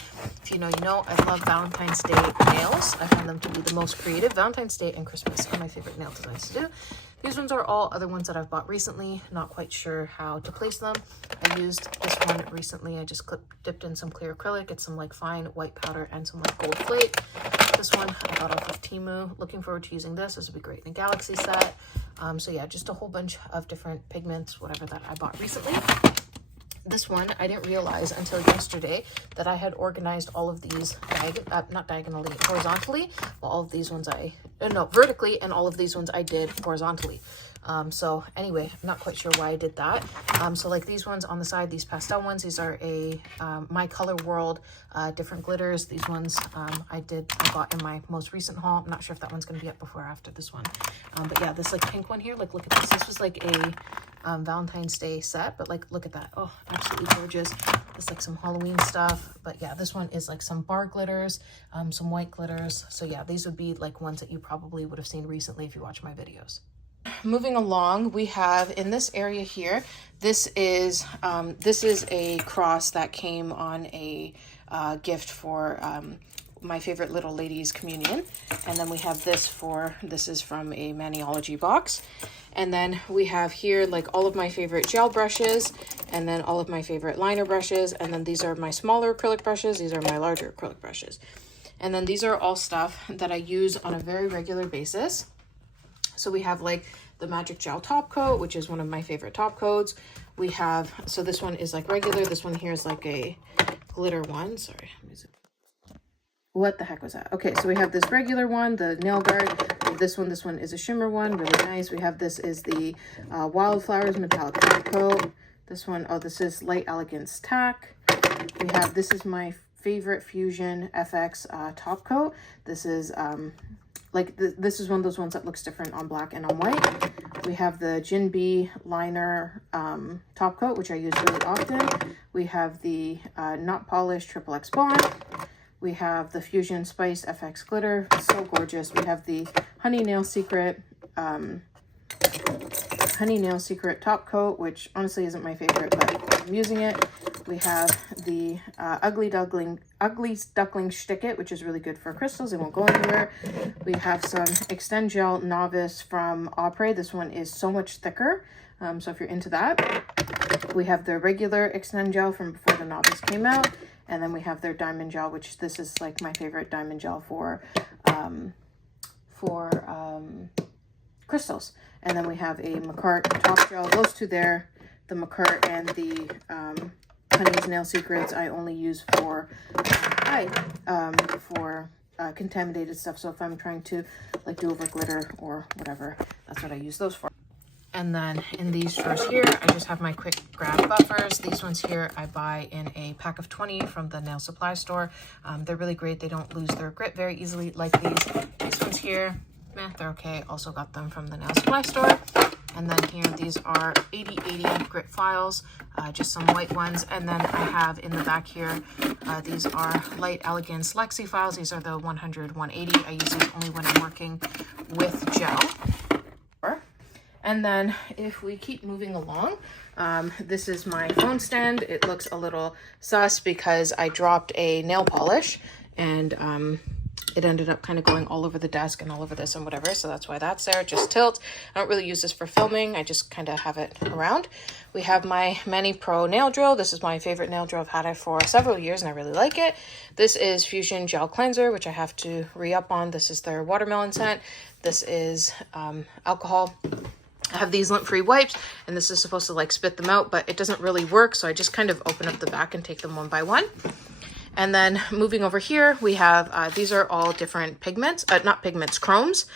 If you know, you know. I love Valentine's Day nails. I find them to be the most creative. Valentine's Day and Christmas are my favorite nail designs to do. These ones are all other ones that I've bought recently. Not quite sure how to place them. I used this one recently. I just dipped in some clear acrylic. It's some like fine white powder and some like gold flake. This one I got off of Temu. Looking forward to using this. This would be great in a galaxy set. So yeah, just a whole bunch of different pigments, whatever that I bought recently. This one, I didn't realize until yesterday that I had organized all of these, not diagonally, horizontally. Well, all of these ones vertically, and all of these ones I did horizontally. So anyway, I'm not quite sure why I did that. So like these ones on the side, these pastel ones, these are My Color World, different glitters. These ones I got in my most recent haul. I'm not sure if that one's going to be up before or after this one. But yeah, this like pink one here, like look at this. This was like a Valentine's Day set, but like look at that. Oh, absolutely gorgeous. It's like some Halloween stuff. But yeah, this one is like some bar glitters, some white glitters. So yeah, these would be like ones that you probably would have seen recently if you watch my videos. Moving along, we have in this area here, this is a cross that came on a gift for my favorite little lady's communion. And then we have this is from a Maniology box. And then we have here like all of my favorite gel brushes, and then all of my favorite liner brushes. And then these are my smaller acrylic brushes. These are my larger acrylic brushes. And then these are all stuff that I use on a very regular basis. So we have like the Magic Gel top coat, which is one of my favorite top coats. We have, so this one is like regular. This one here is like a glitter one. Sorry. What the heck was that? Okay, so we have this regular one, the nail guard. This one is a shimmer one, really nice. We have this is the Wildflowers metallic top coat. This one, oh, this is light elegance tack. We have, this is my favorite Fusion FX top coat. This is this is one of those ones that looks different on black and on white. We have the Gin B liner top coat, which I use really often. We have the Not Polished XXX Bond. We have the Fusion Spice FX glitter, so gorgeous. We have the Honey Nail Secret top coat, which honestly isn't my favorite, but I'm using it. We have the Ugly Duckling Stick It, which is really good for crystals. It won't go anywhere. We have some Extend Gel Novice from Opry. This one is so much thicker, so if you're into that. We have the regular Extend Gel from before the Novice came out. And then we have their Diamond Gel, which this is like my favorite diamond gel for crystals. And then we have a McCart top gel. Those two there, the McCart and the Honey's Nail Secrets, I only use for contaminated stuff. So if I'm trying to like do over glitter or whatever, that's what I use those for. And then in these drawers here, I just have my quick grab buffers. These ones here I buy in a pack of 20 from the nail supply store. They're really great. They don't lose their grip very easily like these. These ones here, they're okay. Also got them from the nail supply store. And then here, these are 80/80 grit files, just some white ones. And then I have in the back here, these are Light Elegance Lexi files. These are the 100/180. I use these only when I'm working with gel. And then if we keep moving along, this is my phone stand. It looks a little sus because I dropped a nail polish and it ended up kind of going all over the desk and all over this and whatever. So that's why that's there. It just tilts. I don't really use this for filming. I just kind of have it around. We have my Mani Pro nail drill. This is my favorite nail drill. I've had it for several years and I really like it. This is Fusion Gel Cleanser, which I have to re-up on. This is their watermelon scent. This is alcohol. I have these lint-free wipes, and this is supposed to like spit them out, but it doesn't really work, so I just kind of open up the back and take them one by one. And then moving over here, we have, these are all different pigments, not pigments, chromes.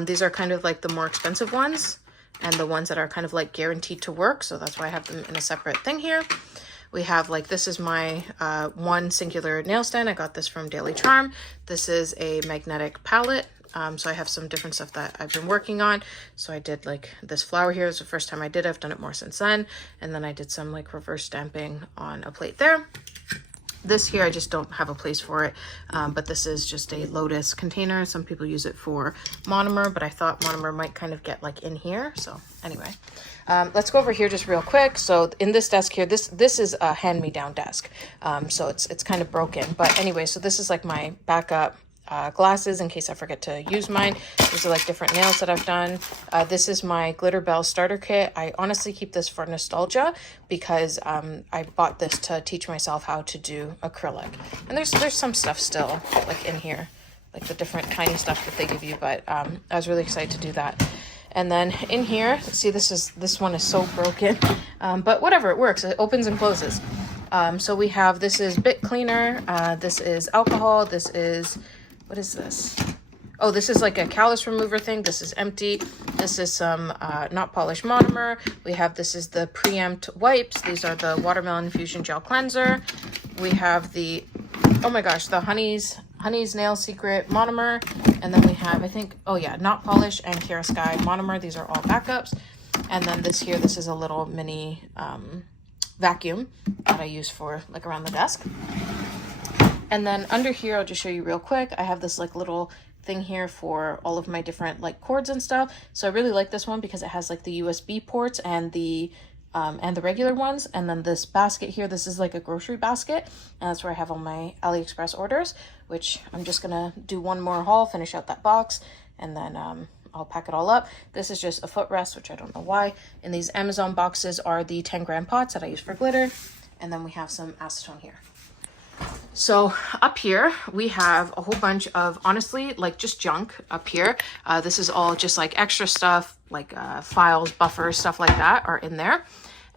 These are kind of like the more expensive ones, and the ones that are kind of like guaranteed to work, so that's why I have them in a separate thing here. We have like, this is my one singular nail stand. I got this from Daily Charm. This is a magnetic palette. So I have some different stuff that I've been working on. So I did like this flower here. It's the first time I did it. I've done it more since then. And then I did some like reverse stamping on a plate there. This here, I just don't have a place for it, but this is just a lotus container. Some people use it for monomer, but I thought monomer might kind of get like in here. So anyway, let's go over here just real quick. So in this desk here, this is a hand-me-down desk. So it's kind of broken, but anyway, so this is like my backup glasses in case I forget to use mine. These are like different nails that I've done. This is my glitter bell starter kit. I honestly keep this for nostalgia because I bought this to teach myself how to do acrylic, and there's some stuff still like in here, like the different tiny stuff that they give you, but I was really excited to do that. And then in here, see, this one is so broken, but whatever, it works. It opens and closes. So we have, this is bit cleaner, this is alcohol, this is, what is this? Oh, this is like a callus remover thing. This is empty. This is some not polished monomer. We have, this is the preempt wipes. These are the watermelon infusion gel cleanser. We have the, oh my gosh, the Honey's Nail Secret monomer. And then we have, I think, oh yeah, not polished and Kiara Sky monomer. These are all backups. And then this here, this is a little mini vacuum that I use for like around the desk. And then under here, I'll just show you real quick. I have this like little thing here for all of my different like cords and stuff. So I really like this one because it has like the USB ports and the regular ones. And then this basket here, this is like a grocery basket. And that's where I have all my AliExpress orders, which I'm just gonna do one more haul, finish out that box, and then I'll pack it all up. This is just a footrest, which I don't know why. And these Amazon boxes are the 10-gram pots that I use for glitter. And then we have some acetone here. So up here, we have a whole bunch of, honestly, like just junk up here. This is all just like extra stuff, like files, buffers, stuff like that are in there.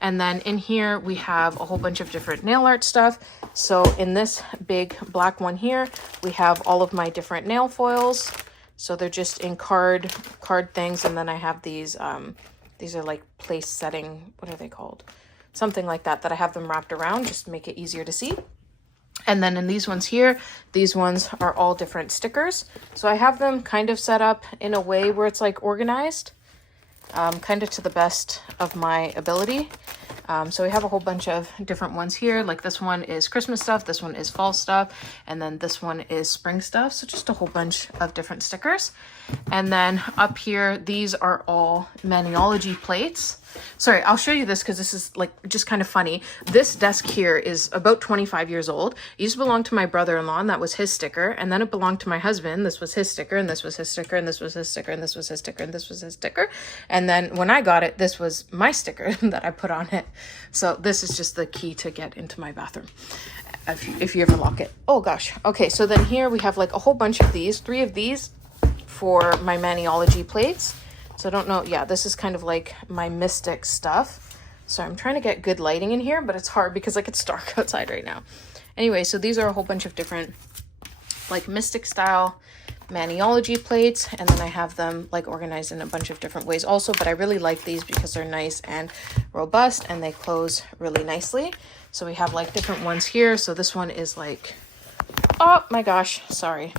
And then in here, we have a whole bunch of different nail art stuff. So in this big black one here, we have all of my different nail foils. So they're just in card things. And then I have these are like place setting, what are they called? Something like that I have them wrapped around just to make it easier to see. And then in these ones here, these ones are all different stickers. So I have them kind of set up in a way where it's like organized, kind of to the best of my ability. So we have a whole bunch of different ones here. Like this one is Christmas stuff, this one is fall stuff, and then this one is spring stuff. So just a whole bunch of different stickers. And then up here, these are all Maniology plates. Sorry, I'll show you this because this is like just kind of funny. This desk here is about 25 years old. It used to belong to my brother-in-law, and that was his sticker. And then it belonged to my husband. This was his sticker, and this was his sticker, and this was his sticker, and this was his sticker, and this was his sticker. And then when I got it, this was my sticker that I put on it. So this is just the key to get into my bathroom if you ever lock it. Oh gosh. Okay, so then here we have like a whole bunch of these, 3 of these for my Maniology plates. So I don't know. Yeah, this is kind of like my Mystic stuff. So I'm trying to get good lighting in here, but it's hard because like it's dark outside right now. Anyway, so these are a whole bunch of different like Mystic style Maniology plates, and then I have them like organized in a bunch of different ways also, but I really like these because they're nice and robust and they close really nicely. So we have like different ones here. So this one is like, oh my gosh, sorry.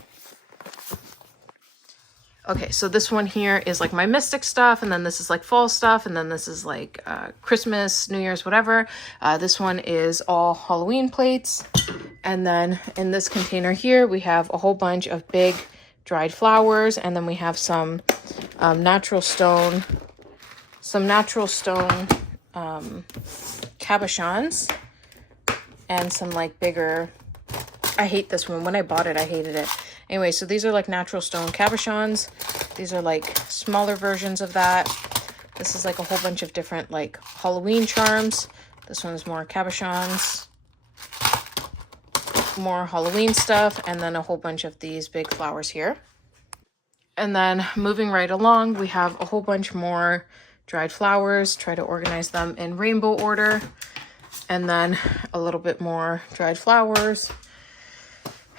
Okay, so this one here is like my Mystic stuff, and then this is like fall stuff, and then this is like Christmas, New Year's, whatever. This one is all Halloween plates. And then in this container here, we have a whole bunch of big dried flowers, and then we have some natural stone cabochons, and some like bigger, I hate this one. When I bought it, I hated it. Anyway, so these are like natural stone cabochons. These are like smaller versions of that. This is like a whole bunch of different like Halloween charms. This one's more cabochons, more Halloween stuff, and then a whole bunch of these big flowers here. And then moving right along, we have a whole bunch more dried flowers. Try to organize them in rainbow order. And then a little bit more dried flowers.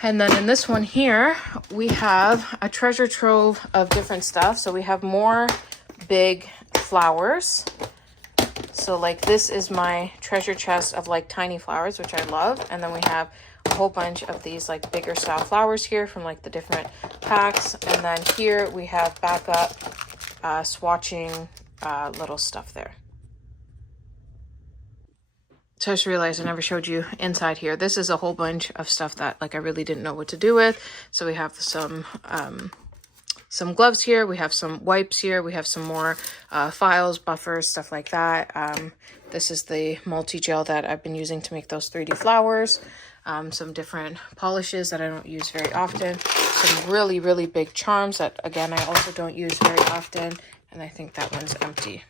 And then in this one here, we have a treasure trove of different stuff. So we have more big flowers. So like this is my treasure chest of like tiny flowers, which I love. And then we have a whole bunch of these like bigger style flowers here from like the different packs. And then here we have backup swatching little stuff there. So I just realized I never showed you inside here. This is a whole bunch of stuff that like I really didn't know what to do with. So we have some gloves here. We have some wipes here. We have some more files, buffers, stuff like that. This is the multi-gel that I've been using to make those 3D flowers. Some different polishes that I don't use very often. Some really, really big charms that, again, I also don't use very often. And I think that one's empty.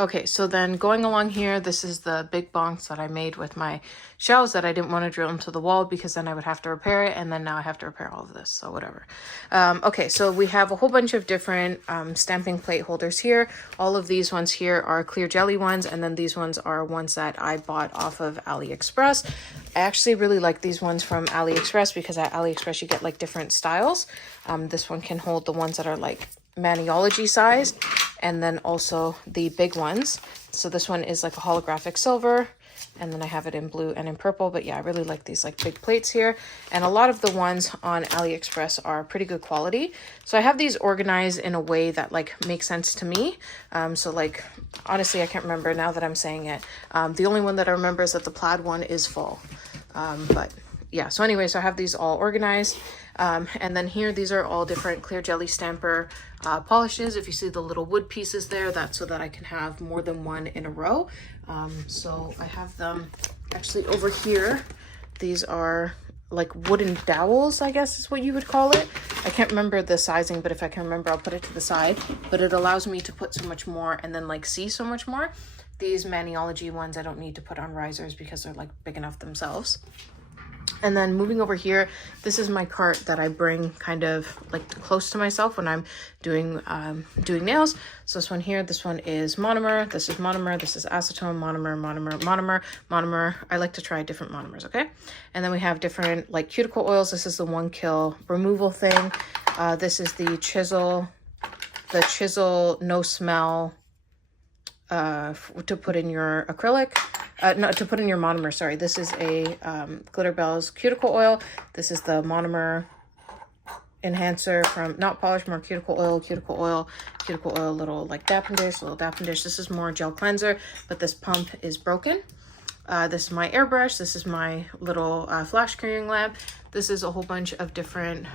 Okay, so then going along here, this is the big box that I made with my shells that I didn't want to drill into the wall because then I would have to repair it, and then now I have to repair all of this, so whatever. Okay, so we have a whole bunch of different stamping plate holders here. All of these ones here are clear jelly ones, and then these ones are ones that I bought off of AliExpress. I actually really like these ones from AliExpress because at AliExpress you get like different styles. This one can hold the ones that are like Maniology size, and then also the big ones. So this one is like a holographic silver, and then I have it in blue and in purple. But yeah, I really like these like big plates here, and a lot of the ones on AliExpress are pretty good quality. So I have these organized in a way that like makes sense to me. So like honestly I can't remember now that I'm saying it. The only one that I remember is that the plaid one is full. But yeah, so anyway, so I have these all organized. And then here, these are all different clear jelly stamper polishes. If you see the little wood pieces there, that's so that I can have more than one in a row. So I have them actually over here. These are like wooden dowels, I guess is what you would call it. I can't remember the sizing, but if I can remember, I'll put it to the side. But it allows me to put so much more and then like see so much more. These Maniology ones, I don't need to put on risers because they're like big enough themselves. And then moving over here, this is my cart that I bring kind of like close to myself when I'm doing nails. So this one here, this one is monomer, this is monomer, this is acetone, monomer, monomer, monomer, monomer. I like to try different monomers, okay? And then we have different like cuticle oils. This is the 1 kill removal thing. This is the chisel no smell to put in your acrylic. No, to put in your monomer, sorry. This is a Glitter Bells cuticle oil. This is the monomer enhancer from Not Polish, more cuticle oil, little like dapping dish. This is more gel cleanser, but this pump is broken. This is my airbrush. This is my little flash carrying lamp. This is a whole bunch of different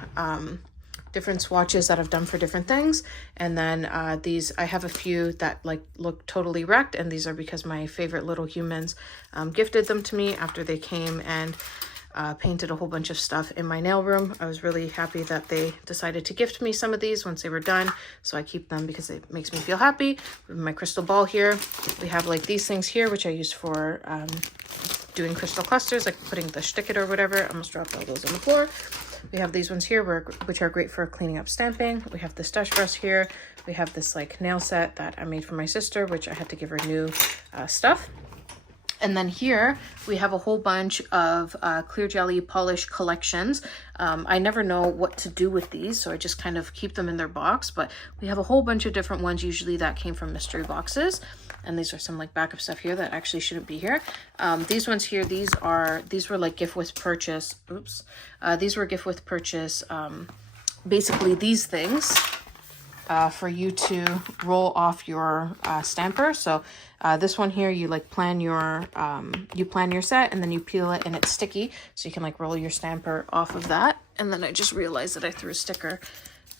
swatches that I've done for different things. And then these, I have a few that like look totally wrecked, and these are because my favorite little humans gifted them to me after they came and painted a whole bunch of stuff in my nail room. I was really happy that they decided to gift me some of these once they were done, so I keep them because it makes me feel happy. With my crystal ball here, we have like these things here which I use for doing crystal clusters, like putting the stick it or whatever. I almost dropped all those on the floor. We have these ones here which are great for cleaning up stamping. We have this Dutch brush here. We have this like nail set that I made for my sister, which I had to give her new stuff. And then here we have a whole bunch of clear jelly polish collections. I never know what to do with these, so I just kind of keep them in their box. But we have a whole bunch of different ones, usually that came from mystery boxes. And these are some like backup stuff here that actually shouldn't be here. These ones here, these were like gift with purchase. Oops. These were gift with purchase. Basically these things for you to roll off your stamper. So this one here, you like plan your set, and then you peel it and it's sticky, so you can like roll your stamper off of that. And then I just realized that I threw a sticker.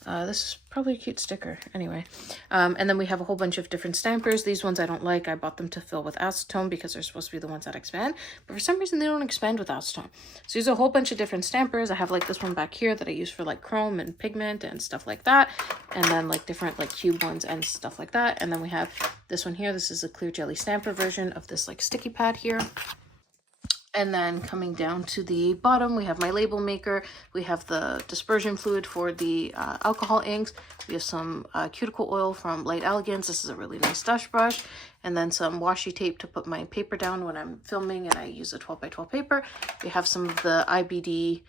This is probably a cute sticker anyway. And then we have a whole bunch of different stampers. These ones I don't like. I bought them to fill with acetone because they're supposed to be the ones that expand, but for some reason they don't expand with acetone. So there's a whole bunch of different stampers. I have like this one back here that I use for like chrome and pigment and stuff like that, and then like different like cube ones and stuff like that. And then we have this one here. This is a clear jelly stamper version of this like sticky pad here. And then coming down to the bottom, we have my label maker. We have the dispersion fluid for the alcohol inks. We have some cuticle oil from Light Elegance. This is a really nice Dutch brush. And then some washi tape to put my paper down when I'm filming and I use a 12x12 paper. We have some of the IBD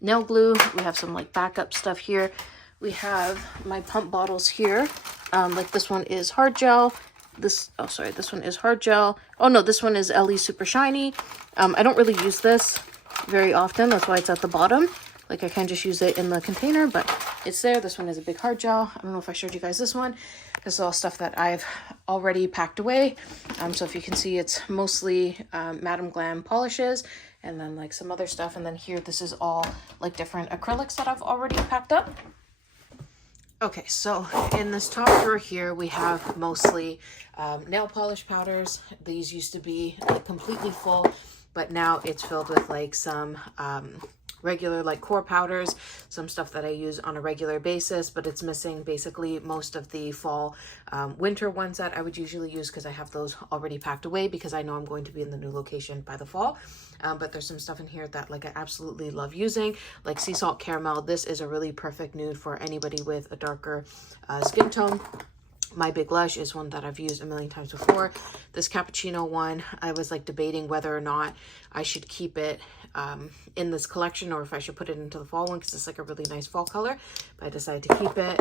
nail glue. We have some like backup stuff here. we have my pump bottles here. Like this one is hard gel. This one is hard gel. Oh no, this one is LE Super Shiny. I don't really use this very often. That's why it's at the bottom. Like I can just use it in the container, but it's there. This one is a big hard gel. I don't know if I showed you guys this one. This is all stuff that I've already packed away. So if you can see, it's mostly Madam Glam polishes and then like some other stuff. And then here, this is all like different acrylics that I've already packed up. Okay, so in this top drawer here, we have mostly nail polish powders. These used to be like completely full, but now it's filled with like some regular like core powders, some stuff that I use on a regular basis, but it's missing basically most of the fall winter ones that I would usually use because I have those already packed away because I know I'm going to be in the new location by the fall. But there's some stuff in here that like I absolutely love using, like Sea Salt Caramel. This is a really perfect nude for anybody with a darker skin tone. My Big Blush is one that I've used a million times before. This Cappuccino one, I was like debating whether or not I should keep it in this collection or if I should put it into the fall one because it's like a really nice fall color, but I decided to keep it.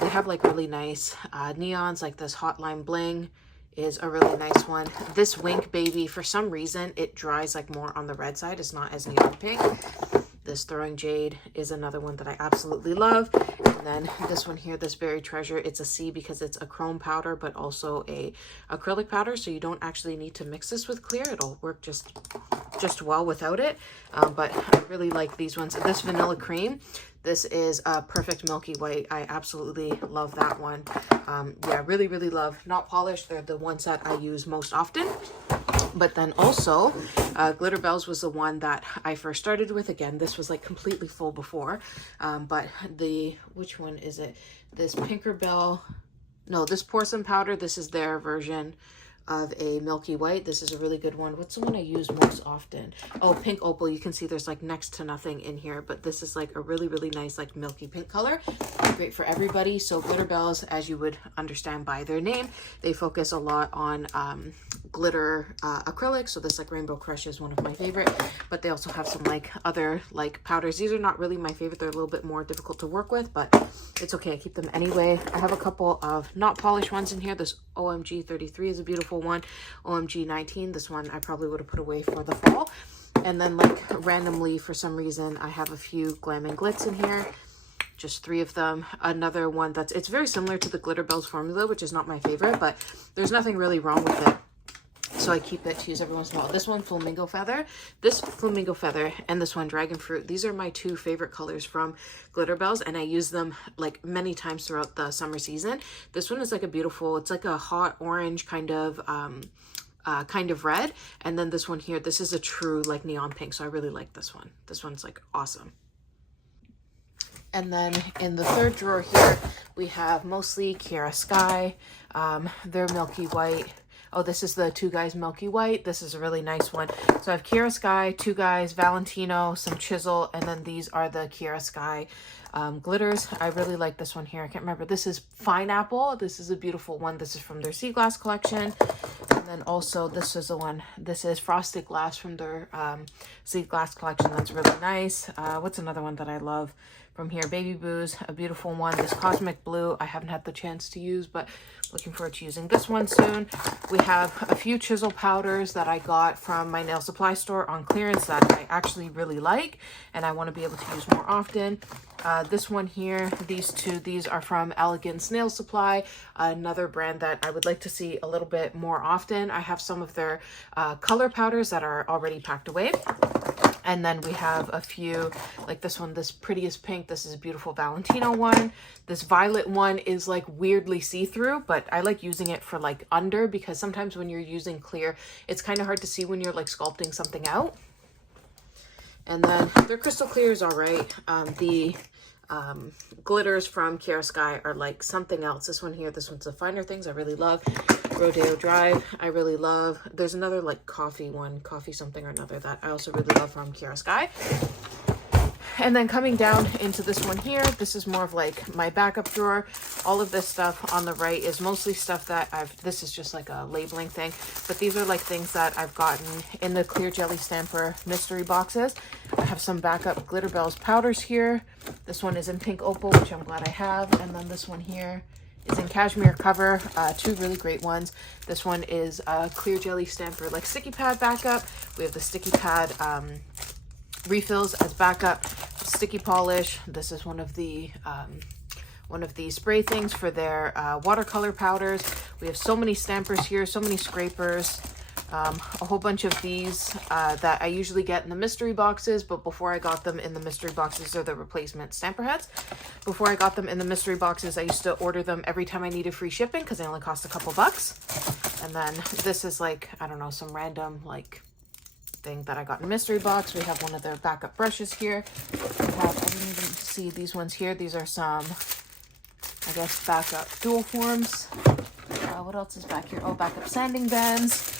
They have like really nice neons, like this Hot Lime Bling is a really nice one. This Wink Baby, for some reason, it dries like more on the red side. It's not as neon pink. This Throwing Jade is another one that I absolutely love. And then this one here, this Berry Treasure, it's a C because it's a chrome powder, but also a acrylic powder. So you don't actually need to mix this with clear. It'll work just well without it. But I really like these ones. This Vanilla Cream, this is a perfect milky white. I absolutely love that one. Yeah, really, really love. Not polished. They're the ones that I use most often. But then also, Glitter Bells was the one that I first started with. Again, this was like completely full before. But which one is it? This Tinkerbell, no, this Porcelain Powder, this is their version of a milky white. This is a really good one. What's the one I use most often? Oh, Pink Opal. You can see there's like next to nothing in here, but this is like a really, really nice like milky pink color. Great for everybody. So Glitter Bells, as you would understand by their name, they focus a lot on glitter acrylic. So this like Rainbow Crush is one of my favorite, but they also have some like other like powders. These are not really my favorite. They're a little bit more difficult to work with, but it's okay. I keep them anyway. I have a couple of not polished ones in here. This OMG 33 is a beautiful one. OMG 19, this one I probably would have put away for the fall. And then like randomly for some reason I have a few Glam and Glitz in here, just 3 of them. Another one it's very similar to the Glitter Bells formula, which is not my favorite, but there's nothing really wrong with it, so I keep it to use every once in a while. This one, Flamingo Feather, and this one, Dragon Fruit. These are my 2 favorite colors from Glitter Bells, and I use them like many times throughout the summer season. This one is like a beautiful, it's like a hot orange kind of red. And then this one here, this is a true like neon pink. So I really like this one. This one's like awesome. And then in the 3rd drawer here, we have mostly Kiara Sky. They're milky white. Oh, this is the Two Guys Milky White. This is a really nice one. So I have Kiara Sky, Two Guys, Valentino, some Chisel, and then these are the Kiara Sky glitters. I really like this one here. I can't remember. This is Fine Apple. This is a beautiful one. This is from their Sea Glass collection. And then also this is the one. This is Frosted Glass from their Sea Glass collection. That's really nice. What's another one that I love from here? Baby Booze, a beautiful one. This Cosmic Blue, I haven't had the chance to use, but looking forward to using this one soon. We have a few chisel powders that I got from my nail supply store on clearance that I actually really like and I want to be able to use more often. This one here, these are from Elegance Nail Supply, another brand that I would like to see a little bit more often. I have some of their color powders that are already packed away. And then we have a few, like this one, this Prettiest Pink. This is a beautiful Valentino one. This violet one is like weirdly see-through, but I like using it for like under, because sometimes when you're using clear, it's kind of hard to see when you're like sculpting something out. And then their crystal clear is all right. The glitters from Kiara Sky are like something else. This one here, this one's the Finer Things I really love. Rodeo Drive I really love. There's another like coffee one, coffee something or another, that I also really love from Kiara Sky. And then coming down into this one here, this is more of like my backup drawer. All of this stuff on the right is mostly stuff that this is just like a labeling thing, but these are like things that I've gotten in the clear jelly stamper mystery boxes. I have some backup Glitter Bells powders here. This one is in pink opal, which I'm glad I have. And then this one here is in cashmere cover, two really great ones. This one is a clear jelly stamper like sticky pad backup. We have the sticky pad refills as backup, sticky polish. This is one of the spray things for their watercolor powders. We have so many stampers here, so many scrapers, a whole bunch of these that I usually get in the mystery boxes, but before I got them in the mystery boxes, or the replacement stamper heads, before I got them in the mystery boxes, I used to order them every time I needed free shipping because they only cost a couple bucks. And then this is like, I don't know, some random like thing that I got in a mystery box. We have one of their backup brushes here. I didn't even see these ones here. These are some, I guess, backup dual forms. What else is back here? Oh, backup sanding bands.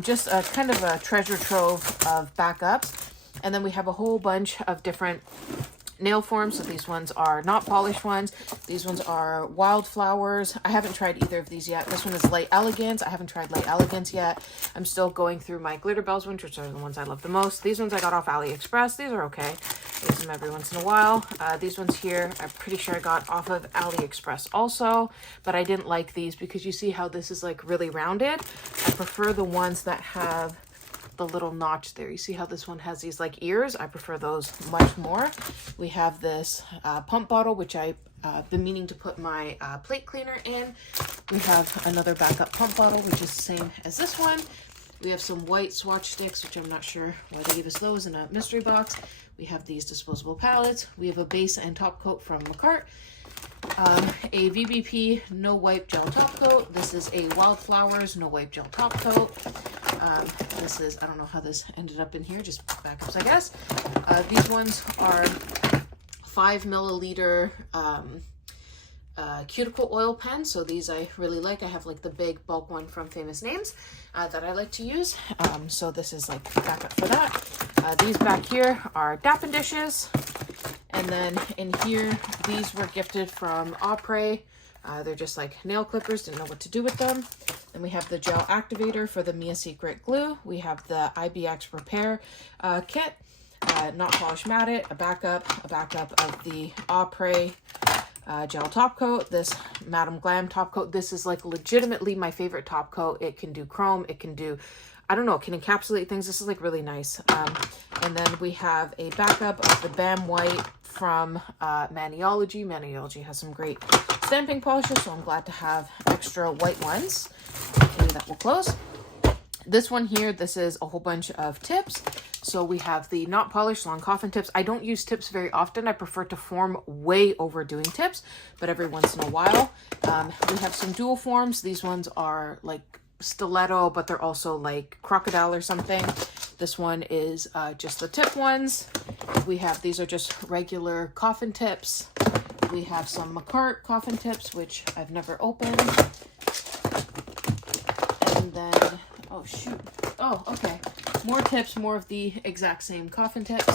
Just a kind of a treasure trove of backups. And then we have a whole bunch of different nail forms. So these ones are not polished ones. These ones are wildflowers. I haven't tried either of these yet. This one is light elegance. I haven't tried light elegance yet. I'm still going through my glitter bells ones, which are the ones I love the most. These ones I got off AliExpress. These are okay. I use them every once in a while. These ones here, I'm pretty sure I got off of AliExpress also, but I didn't like these because you see how this is like really rounded. I prefer the ones that have the little notch there. You see how this one has these like ears? I prefer those much more. We have this pump bottle, which I've been meaning to put my plate cleaner in. We have another backup pump bottle, which is the same as this one. We have some white swatch sticks, which I'm not sure why they gave us those in a mystery box. We have these disposable palettes. We have a base and top coat from McCart. A VBP no wipe gel top coat. This is a Wildflowers no wipe gel top coat. This is, I don't know how this ended up in here, just backups, I guess. These ones are 5 milliliter cuticle oil pen. So these I really like. I have like the big bulk one from Famous Names that I like to use. So this is like backup for that. These back here are Dappen dishes. And then in here, these were gifted from Opry. They're just like nail clippers, didn't know what to do with them. Then we have the gel activator for the Mia Secret glue. We have the IBX repair kit, not polish matted, a backup of the Opry gel top coat, this Madame Glam top coat. This is like legitimately my favorite top coat. It can do chrome, it can do, I don't know, it can encapsulate things. This is like really nice. And then we have a backup of the Bam White from Maniology. Maniology has some great stamping polishes, so I'm glad to have extra white ones. Okay, that will close. This one here, this is a whole bunch of tips. So we have the not polished long coffin tips. I don't use tips very often. I prefer to form way over doing tips, but every once in a while. We have some dual forms. These ones are like stiletto, but they're also like crocodile or something. This one is just the tip ones. We have, these are just regular coffin tips. We have some McCart coffin tips, which I've never opened. And then, oh shoot. Oh, okay. More tips, more of the exact same coffin tips.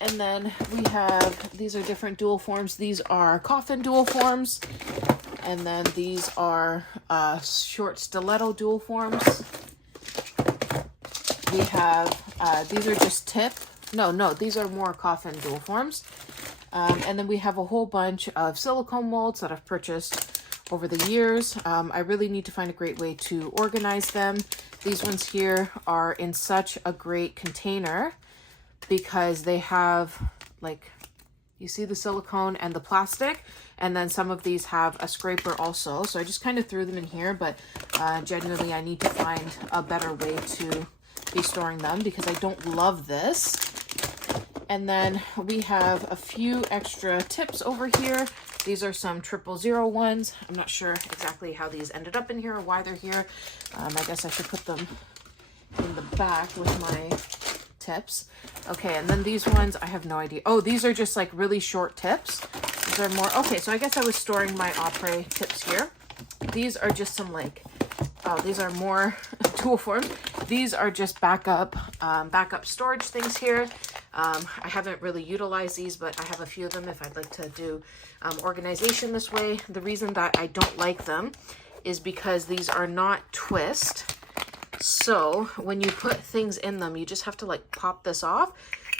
And then we have, these are different dual forms. These are coffin dual forms. And then these are short stiletto dual forms. We have, these are just tip. No, these are more coffin dual forms. And then we have a whole bunch of silicone molds that I've purchased over the years. I really need to find a great way to organize them. These ones here are in such a great container because they have like, you see the silicone and the plastic, and then some of these have a scraper also. So I just kind of threw them in here, but genuinely I need to find a better way to be storing them because I don't love this. And then we have a few extra tips over here. These are some 000 ones. I'm not sure exactly how these ended up in here or why they're here. I guess I should put them in the back with my tips. Okay, and then these ones, I have no idea. Oh, these are just like really short tips. These are more, okay, so I guess I was storing my Opry tips here. These are just some like, oh, these are more tool forms. These are just backup storage things here. I haven't really utilized these, but I have a few of them if I'd like to do organization this way. The reason that I don't like them is because these are not twist. So when you put things in them, you just have to like pop this off.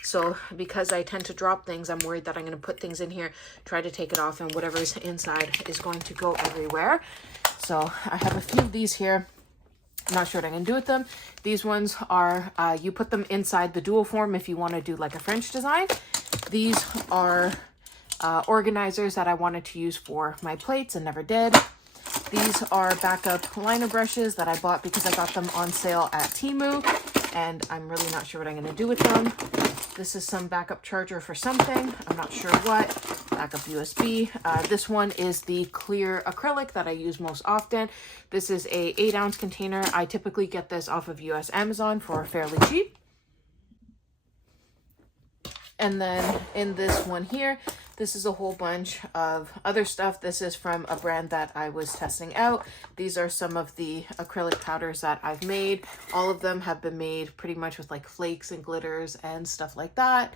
So because I tend to drop things, I'm worried that I'm going to put things in here, try to take it off, and whatever's inside is going to go everywhere. So I have a few of these here. I'm not sure what I'm going to do with them. These ones are, you put them inside the dual form if you want to do like a French design. These are organizers that I wanted to use for my plates and never did. These are backup liner brushes that I bought because I got them on sale at Temu, and I'm really not sure what I'm going to do with them. This is some backup charger for something. I'm not sure what. Backup USB. This one is the clear acrylic that I use most often. This is a 8-ounce container. I typically get this off of US Amazon for fairly cheap. And then in this one here, this is a whole bunch of other stuff. This is from a brand that I was testing out. These are some of the acrylic powders that I've made. All of them have been made pretty much with like flakes and glitters and stuff like that.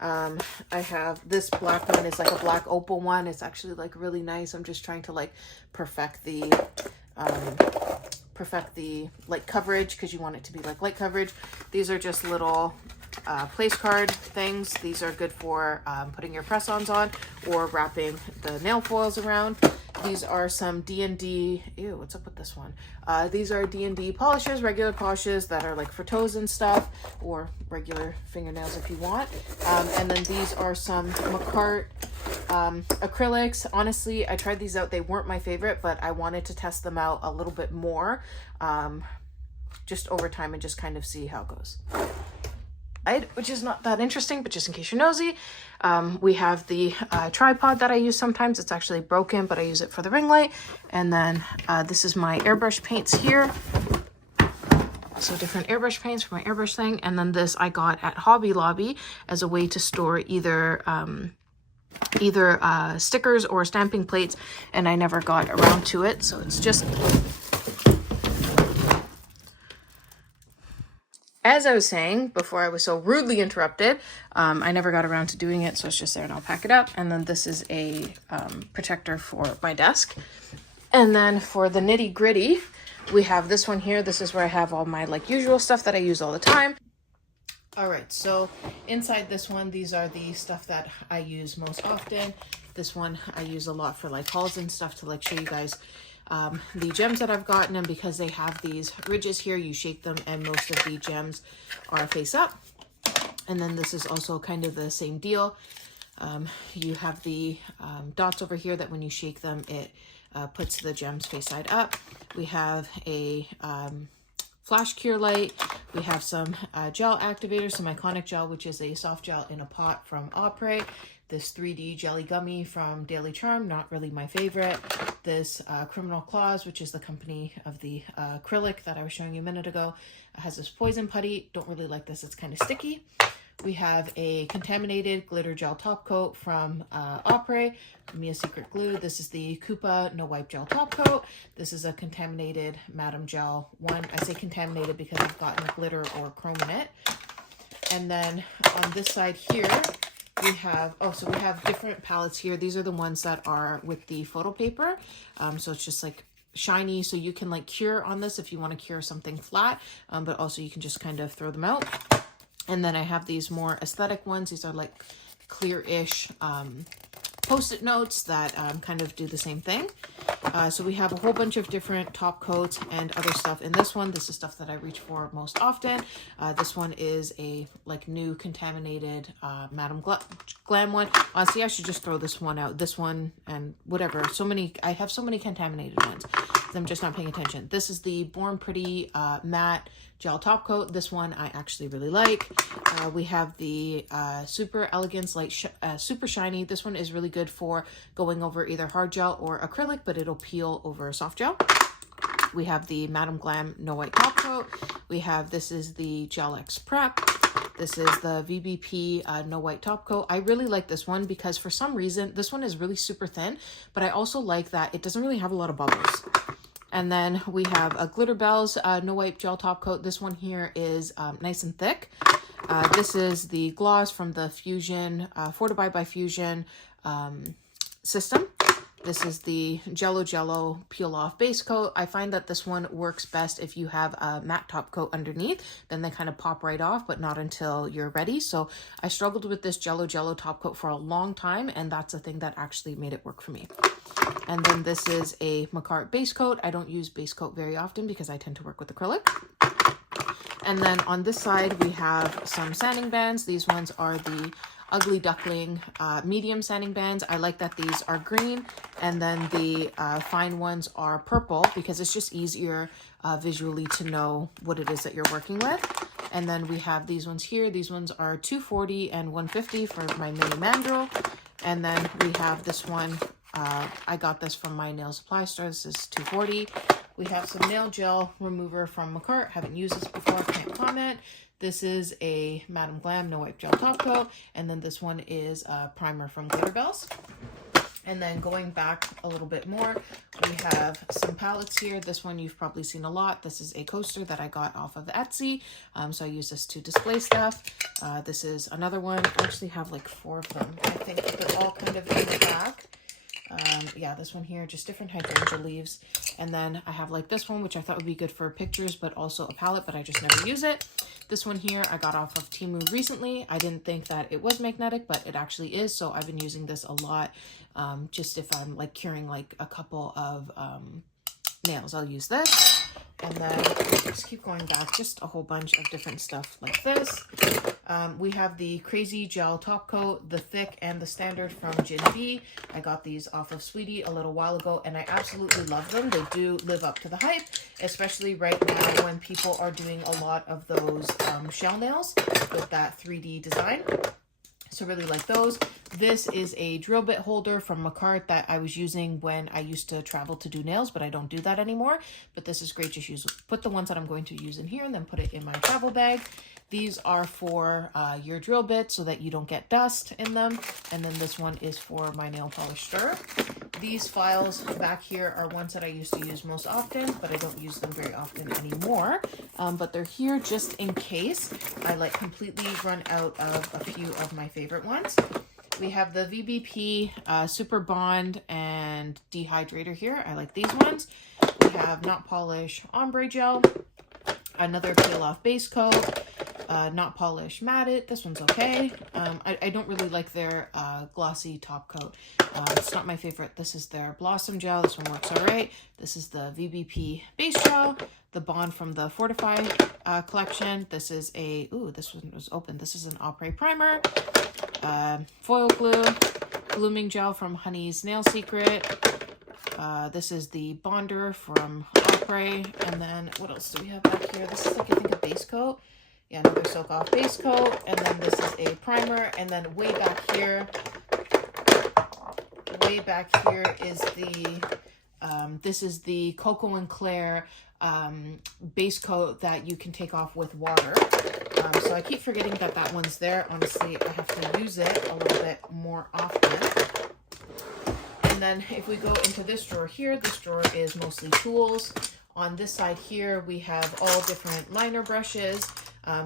I have this black one. It's like a black opal one. It's actually like really nice. I'm just trying to like perfect the like coverage, because you want it to be like light coverage. These are just little place card things. These are good for putting your press-ons on or wrapping the nail foils around. These are some D&D, ew, what's up with this one? These are D&D polishes, regular polishes that are like for toes and stuff, or regular fingernails if you want. And then these are some McCart acrylics. Honestly, I tried these out. They weren't my favorite, but I wanted to test them out a little bit more just over time and just kind of see how it goes. Which is not that interesting, but just in case you're nosy, we have the tripod that I use sometimes. It's actually broken, but I use it for the ring light. And then this is my airbrush paints here. So different airbrush paints for my airbrush thing. And then this I got at Hobby Lobby as a way to store either stickers or stamping plates, and I never got around to it. So it's just... As I was saying before I was so rudely interrupted, I never got around to doing it, so it's just there and I'll pack it up. And then this is a protector for my desk. And then for the nitty gritty, we have this one here. This is where I have all my like usual stuff that I use all the time. All right, so inside this one, these are the stuff that I use most often. This one I use a lot for like hauls and stuff to like show you guys the gems that I've gotten, and because they have these ridges here, you shake them and most of the gems are face up. And then this is also kind of the same deal. You have the dots over here that when you shake them, it puts the gems face side up. We have a flash cure light. We have some gel activators, some Iconic gel, which is a soft gel in a pot from OPI. This 3D jelly gummy from Daily Charm, not really my favorite. This Criminal Claws, which is the company of the acrylic that I was showing you a minute ago, has this poison putty. Don't really like this, it's kind of sticky. We have a contaminated glitter gel top coat from OPI, Mia Secret Glue. This is the Koopa No Wipe Gel Top Coat. This is a contaminated Madam Gel one. I say contaminated because I've gotten glitter or chrome in it. And then on this side here, we have, so we have different palettes here. These are the ones that are with the photo paper. So it's just like shiny, so you can like cure on this if you want to cure something flat, but also you can just kind of throw them out. And then I have these more aesthetic ones. These are like clear-ish Post-it notes that kind of do the same thing. So we have a whole bunch of different top coats and other stuff in this one. This is stuff that I reach for most often. This one is a like new contaminated Madam Glam one. Honestly, I should just throw this one out. This one and whatever. So many, I have so many contaminated ones. I'm just not paying attention. This is the Born Pretty matte gel top coat. This one I actually really like. We have the Super Elegance Light Super Shiny. This one is really good for going over either hard gel or acrylic, but it'll peel over soft gel. We have the Madam Glam No White Top Coat. We have, this is the Gel X Prep. This is the VBP No White Top Coat. I really like this one because for some reason, this one is really super thin, but I also like that it doesn't really have a lot of bubbles. And then we have a Glitter Bells No Wipe Gel Top Coat. This one here is nice and thick. This is the gloss from the Fusion, Fortified by Fusion system. This is the Jello Peel Off Base Coat. I find that this one works best if you have a matte top coat underneath. Then they kind of pop right off, but not until you're ready. So I struggled with this Jello top coat for a long time, and that's the thing that actually made it work for me. And then this is a Macart base coat. I don't use base coat very often because I tend to work with acrylic. And then on this side, we have some sanding bands. These ones are the Ugly Duckling medium sanding bands. I like that these are green, and then the fine ones are purple because it's just easier visually to know what it is that you're working with. And then we have these ones here. These ones are $240 and $150 for my mini mandrel. And then we have this one. I got this from my nail supply store. This is $240. We have some nail gel remover from Macart. Haven't used this before, can't comment. This is a Madame Glam No Wipe Gel Top Coat. And then this one is a primer from Glitter Bells. And then going back a little bit more, we have some palettes here. This one you've probably seen a lot. This is a coaster that I got off of Etsy. So I use this to display stuff. This is another one. I actually have like 4 of them. I think they're all kind of in the back. Yeah, this one here, just different hydrangea leaves. And then I have like this one, which I thought would be good for pictures, but also a palette, but I just never use it. This one here I got off of Temu recently. I didn't think that it was magnetic, but it actually is. So I've been using this a lot. Just if I'm like curing like a couple of nails, I'll use this. And then just keep going back, just a whole bunch of different stuff like this. We have the Crazy Gel Top Coat, the thick and the standard from Gin B. I got these off of Sweetie a little while ago, and I absolutely love them. They do live up to the hype, especially right now when people are doing a lot of those shell nails with that 3D design. So really like those. This is a drill bit holder from Macart that I was using when I used to travel to do nails, but I don't do that anymore. But this is great. Just use, put the ones that I'm going to use in here and then put it in my travel bag. These are for your drill bits so that you don't get dust in them. And then this one is for my nail polish stirrer. These files back here are ones that I used to use most often, but I don't use them very often anymore. But they're here just in case I like completely run out of a few of my favorite ones. We have the VBP Super Bond and Dehydrator here. I like these ones. We have Not Polish Ombre Gel, another Peel Off Base Coat, Not Polish Matte It. This one's okay. I don't really like their glossy top coat. It's not my favorite. This is their Blossom Gel. This one works all right. This is the VBP Base Gel, the Bond from the Fortify collection. This is a, ooh, this one was open. This is an Opry Primer. Foil glue, blooming gel from Honey's Nail Secret. This is the bonder from Opry. And then what else do we have back here? This is like, I think, a base coat. Yeah, another Silk Off base coat. And then this is a primer. And then way back here is the, this is the Cocoa and Claire base coat that you can take off with water. So I keep forgetting that that one's there. Honestly, I have to use it a little bit more often. And then if we go into this drawer here, this drawer is mostly tools. On this side here, we have all different liner brushes.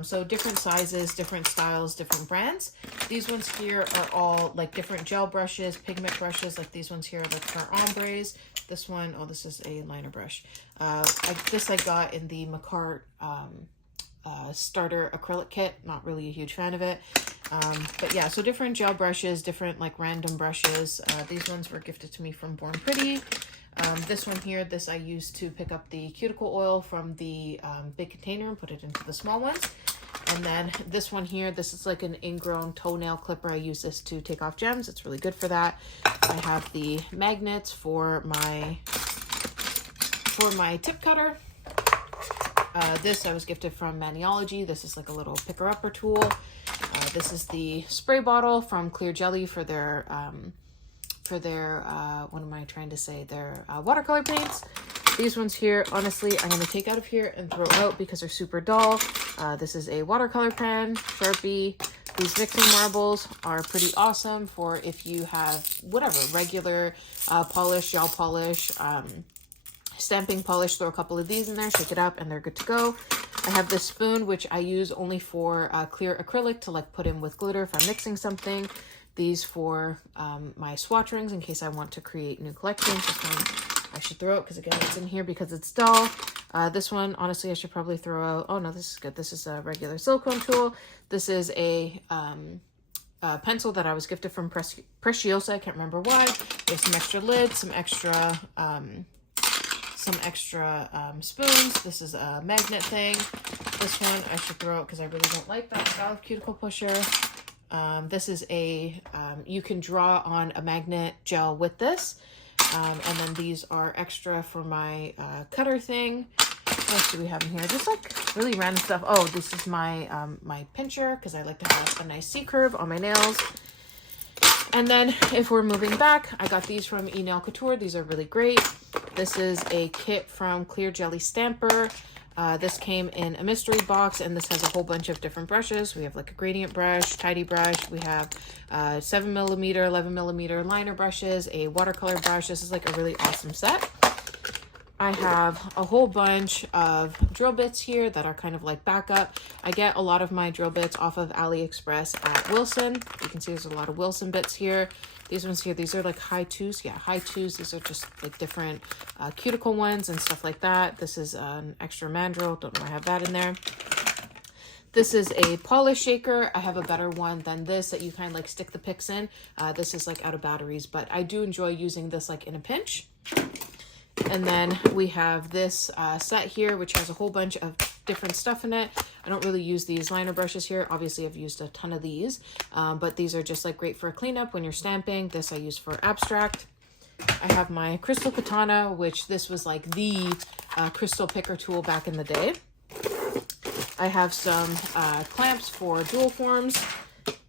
So different sizes, different styles, different brands. These ones here are all like different gel brushes, pigment brushes. Like these ones here are like for ombres. This one, oh, this is a liner brush. This I got in the Macart starter acrylic kit. Not really a huge fan of it. But yeah, so different gel brushes, different like random brushes. These ones were gifted to me from Born Pretty. This one here, this I used to pick up the cuticle oil from the big container and put it into the small ones. And then this one here, this is like an ingrown toenail clipper. I use this to take off gems. It's really good for that. I have the magnets for my tip cutter. This I was gifted from Maniology. This is like a little picker-upper tool. This is the spray bottle from Clear Jelly for their what am I trying to say? Their watercolor paints. These ones here, honestly, I'm going to take out of here and throw out because they're super dull. This is a watercolor pen, Sharpie. These mixing marbles are pretty awesome for if you have whatever, regular polish, gel polish, stamping polish, throw a couple of these in there, shake it up, and they're good to go. I have this spoon, which I use only for clear acrylic to like put in with glitter if I'm mixing something. These for my swatch rings in case I want to create new collections. This one I should throw out because again, it's in here because it's dull. This one, honestly, I should probably throw out. Oh no, this is good. This is a regular silicone tool. This is a pencil that I was gifted from Preciosa. I can't remember why. There's some extra lids, some extra spoons. This is a magnet thing. This one I should throw out because I really don't like that style of cuticle pusher. This is a, you can draw on a magnet gel with this. And then these are extra for my cutter thing. What else do we have in here? Just like really random stuff. Oh, this is my my pincher because I like to have a nice C curve on my nails. And then if we're moving back, I got these from Nail Couture. These are really great. This is a kit from Clear Jelly Stamper. This came in a mystery box, and this has a whole bunch of different brushes. We have like a gradient brush, tidy brush. We have 7mm, 11mm liner brushes, a watercolor brush. This is like a really awesome set. I have a whole bunch of drill bits here that are kind of like backup. I get a lot of my drill bits off of AliExpress at Wilson. You can see there's a lot of Wilson bits here. These ones here, these are like high twos. Yeah, high twos. These are just like different cuticle ones and stuff like that. This is an extra mandrel. Don't know why I have that in there. This is a polish shaker. I have a better one than this that you kind of like stick the picks in. This is like out of batteries, but I do enjoy using this like in a pinch. And then we have this set here, which has a whole bunch of different stuff in it. I don't really use these liner brushes here. Obviously, I've used a ton of these, but these are just like great for a cleanup when you're stamping. This I use for abstract. I have my crystal katana, which this was like the crystal picker tool back in the day. I have some clamps for jewel forms.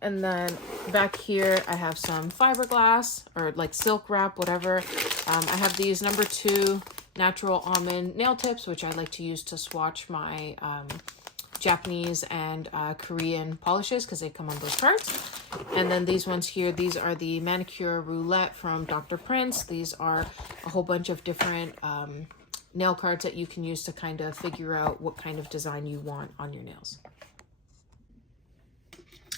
And then back here, I have some fiberglass or like silk wrap, whatever. I have these number 2 natural almond nail tips, which I like to use to swatch my Japanese and Korean polishes because they come on those cards. And then these ones here, these are the manicure roulette from Dr. Prince. These are a whole bunch of different nail cards that you can use to kind of figure out what kind of design you want on your nails.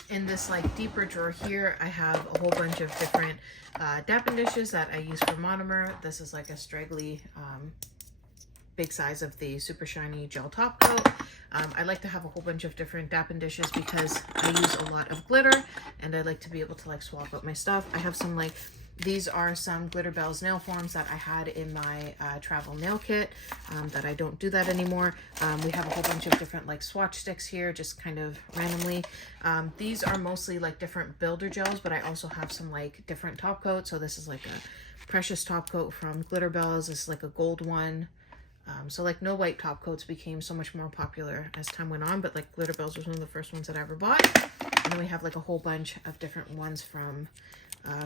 In this like deeper drawer here, I have a whole bunch of different dapping dishes that I use for monomer. This is like a straggly big size of the super shiny gel top coat. I like to have a whole bunch of different dapping dishes because I use a lot of glitter and I like to be able to like swap out my stuff. I have some like, these are some Glitter Bells nail forms that I had in my travel nail kit that I don't do that anymore. We have a whole bunch of different like swatch sticks here, just kind of randomly. These are mostly like different builder gels, but I also have some like different top coats. So this is like a precious top coat from Glitter Bells. This is like a gold one. So like no white top coats became so much more popular as time went on, but like Glitter Bells was one of the first ones that I ever bought. And then we have like a whole bunch of different ones from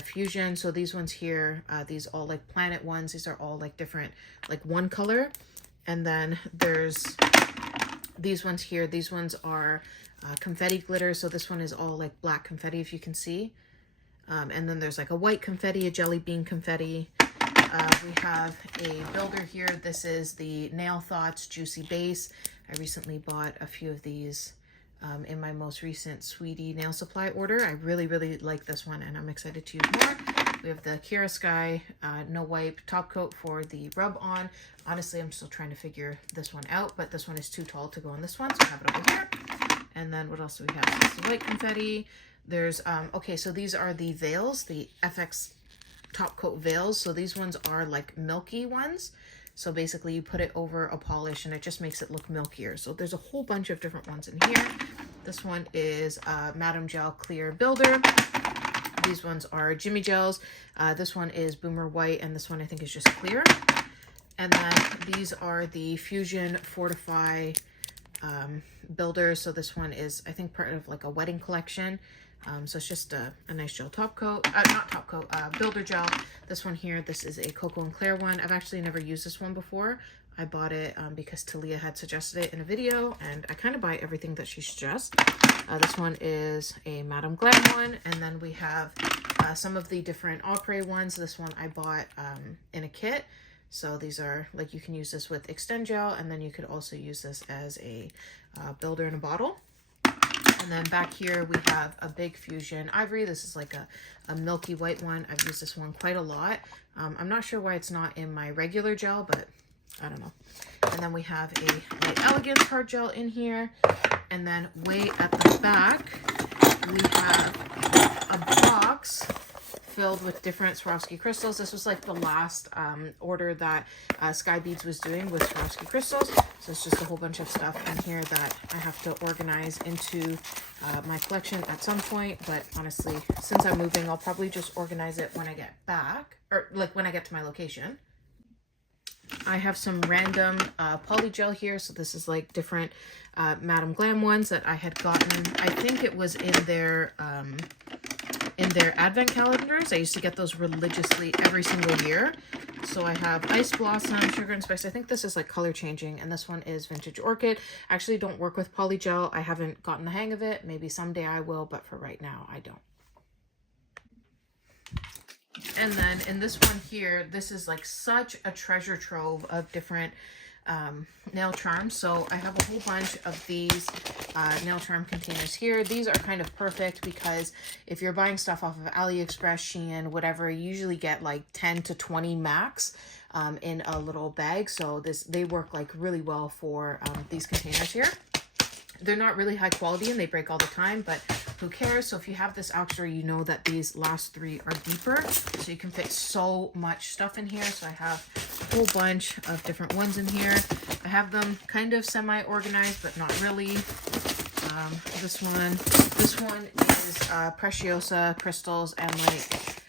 Fusion. So these ones here, these all like planet ones, these are all like different, like one color. And then there's these ones here. These ones are confetti glitter. So this one is all like black confetti, if you can see. And then there's like a white confetti, a jelly bean confetti. We have a builder here. This is the Nail Thoughts Juicy Base. I recently bought a few of these in my most recent Sweetie nail supply order. I really, really like this one and I'm excited to use more. We have the Kira Sky No Wipe top coat for the rub on. Honestly, I'm still trying to figure this one out, but this one is too tall to go on this one, so I have it over here. And then what else do we have? This is white confetti. There's, okay, so these are the veils, the FX top coat veils. So these ones are like milky ones. So basically you put it over a polish and it just makes it look milkier. So there's a whole bunch of different ones in here. This one is Madame Gel Clear Builder. These ones are Jimmy Gels. This one is Boomer White and this one I think is just clear. And then these are the Fusion Fortify builders. So this one is I think part of like a wedding collection. So it's just a nice gel top coat, not top coat, builder gel. This one here, this is a Cocoa and Claire one. I've actually never used this one before. I bought it because Talia had suggested it in a video and I kind of buy everything that she suggests. This one is a Madame Glam one. And then we have some of the different Opry ones. This one I bought in a kit. So these are like, you can use this with extend gel, and then you could also use this as a builder in a bottle. And then back here we have a big Fusion Ivory. This is like a milky white one. I've used this one quite a lot. I'm not sure why it's not in my regular gel, but I don't know. And then we have a Elegance hard gel in here. And then way at the back, we have a box filled with different Swarovski crystals. This was like the last order that Sky Beads was doing with Swarovski crystals. So it's just a whole bunch of stuff in here that I have to organize into my collection at some point. But honestly, since I'm moving, I'll probably just organize it when I get back, or like when I get to my location. I have some random poly gel here. So this is like different Madame Glam ones that I had gotten. I think it was in their advent calendars. I used to get those religiously every single year. So I have Ice Blossom, Sugar and Spice. I think this is like color changing, and this one is Vintage Orchid. I actually don't work with poly gel. I haven't gotten the hang of it. Maybe someday I will, but for right now I don't. And then in this one here, this is like such a treasure trove of different nail charms. So I have a whole bunch of these nail charm containers here. These are kind of perfect because if you're buying stuff off of AliExpress, Shein, whatever, you usually get like 10 to 20 max in a little bag. So they work like really well for these containers here. They're not really high quality and they break all the time, but who cares? So if you have this Accessory, you know that these last three are deeper, so you can fit so much stuff in here. So I have a whole bunch of different ones in here. I have them kind of semi-organized, but not really. This one is Preciosa crystals, and like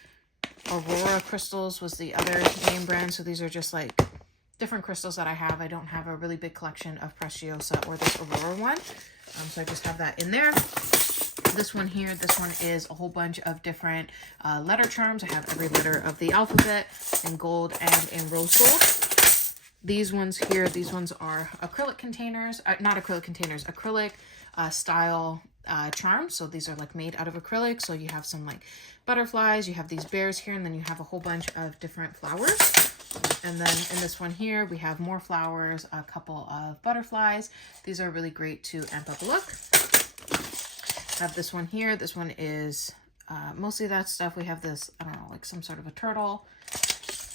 Aurora crystals was the other name brand. So these are just like different crystals that I have. I don't have a really big collection of Preciosa or this Aurora one. So I just have that in there. This one here, this one is a whole bunch of different letter charms. I have every letter of the alphabet in gold and in rose gold. These ones here, these ones are acrylic containers, not acrylic containers, acrylic style charms. So these are like made out of acrylic. So you have some like butterflies, you have these bears here, and then you have a whole bunch of different flowers. And then in this one here, we have more flowers, a couple of butterflies. These are really great to amp up a look. I have this one here. This one is mostly that stuff. We have this, I don't know, like some sort of a turtle.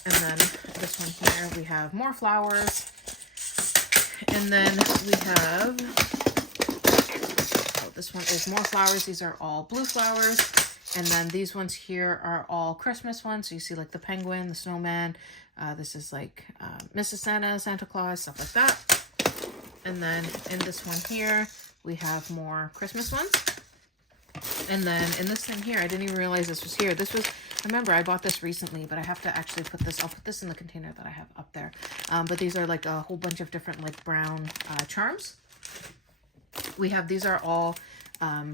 And then this one here, we have more flowers. And then we have, oh, this one is more flowers. These are all blue flowers. And then these ones here are all Christmas ones. So you see like the penguin, the snowman. This is like Mrs. Santa Claus, stuff like that. And then in this one here, we have more Christmas ones. And then in this thing here, I didn't even realize this was here. This was, remember, I bought this recently, but I have to actually put this, I'll put this in the container that I have up there. But these are like a whole bunch of different like brown charms. We have, these are all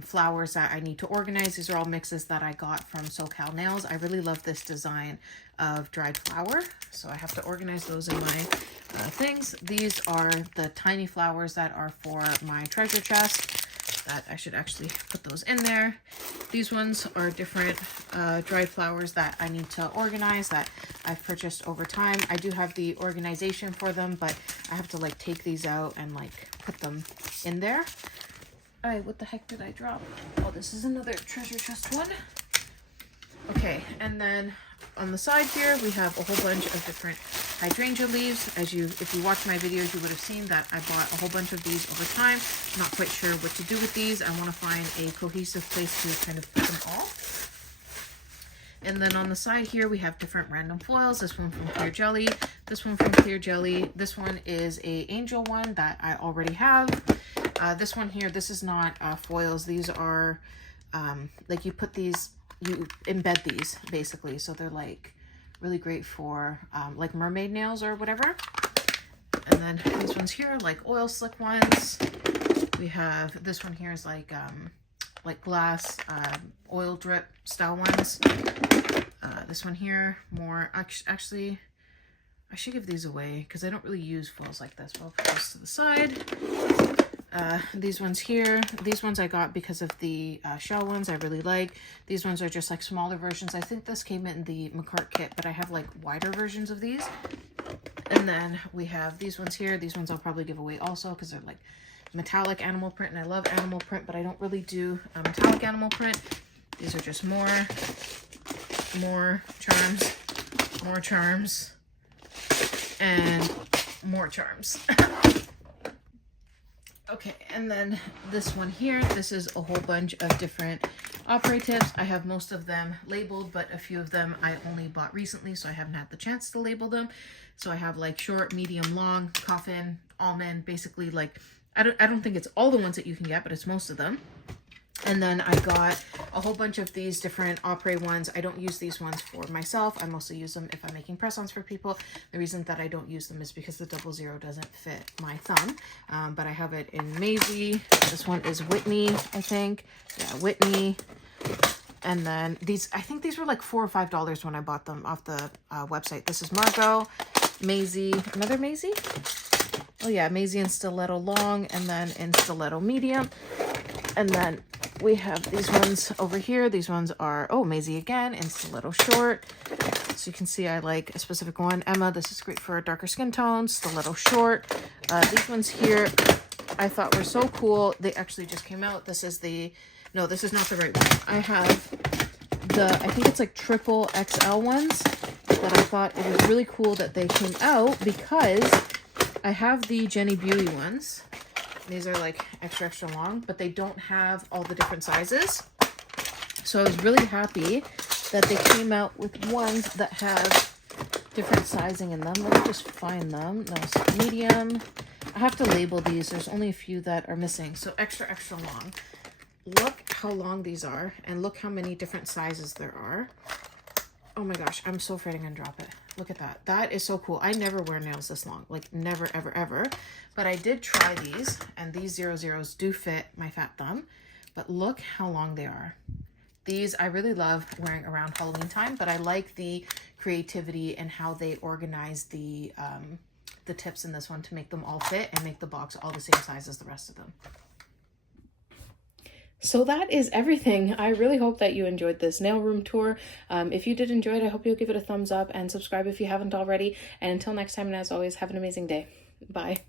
flowers that I need to organize. These are all mixes that I got from SoCal Nails. I really love this design of dried flower, so I have to organize those in my things. These are the tiny flowers that are for my treasure chest. That I should actually put those in there. These ones are different dried flowers that I need to organize that I've purchased over time. I do have the organization for them, but I have to like take these out and like put them in there. All right, what the heck did I drop? Oh, this is another treasure chest one. Okay, and then on the side here, we have a whole bunch of different hydrangea leaves. If you watch my videos, you would have seen that I bought a whole bunch of these over time. Not quite sure what to do with these. I want to find a cohesive place to kind of put them all. And then on the side here, we have different random foils. This one from Clear Jelly. This one from Clear Jelly. This one is a angel one that I already have. This one here, this is not foils. These are like you put these, you embed these basically. So they're like really great for like mermaid nails or whatever. And then these ones here are like oil slick ones. We have this one here is like glass oil drip style ones. This one here, more actually I should give these away because I don't really use foils like this. We'll put this to the side. These ones here, these ones I got because of the shell ones I really like. These ones are just like smaller versions. I think this came in the McCart kit, but I have like wider versions of these. And then we have these ones here. These ones I'll probably give away also because they're like metallic animal print, and I love animal print, but I don't really do metallic animal print. These are just more charms, and more charms. Okay, and then this one here, this is a whole bunch of different opera tips. I have most of them labeled, but a few of them I only bought recently, so I haven't had the chance to label them. So I have like short, medium, long, coffin, almond, basically like, I don't think it's all the ones that you can get, but it's most of them. And then I got a whole bunch of these different opera ones. I don't use these ones for myself. I mostly use them if I'm making press-ons for people. The reason that I don't use them is because the 00 doesn't fit my thumb. But I have it in Maisie. This one is Whitney, I think. Yeah, Whitney. And then these, I think these were like $4 or $5 when I bought them off the website. This is Margot, Maisie, another Maisie? Oh yeah, Maisie in stiletto long, and then in stiletto medium. And then we have these ones over here. These ones are, oh, Maisie again in stiletto short. So you can see I like a specific one. Emma, this is great for darker skin tones, stiletto short. These ones here I thought were so cool. They actually just came out. This is the, no, this is not the right one. I have the, I think it's like triple XL ones that I thought it was really cool that they came out, because I have the Jenny Beauty ones. These are like extra long, but they don't have all the different sizes. So I was really happy that they came out with ones that have different sizing in them. Let me just find them. No, so medium. I have to label these. There's only a few that are missing. So extra long. Look how long these are, and look how many different sizes there are. Oh my gosh, I'm so afraid I'm gonna drop it. Look at that. That is so cool. I never wear nails this long, like never, ever. But I did try these, and these 00s do fit my fat thumb, but look how long they are. These I really love wearing around Halloween time, but I like the creativity and how they organize the tips in this one to make them all fit and make the box all the same size as the rest of them. So that is everything. I really hope that you enjoyed this nail room tour. If you did enjoy it, I hope you'll give it a thumbs up and subscribe if you haven't already. And until next time, and as always, have an amazing day. Bye.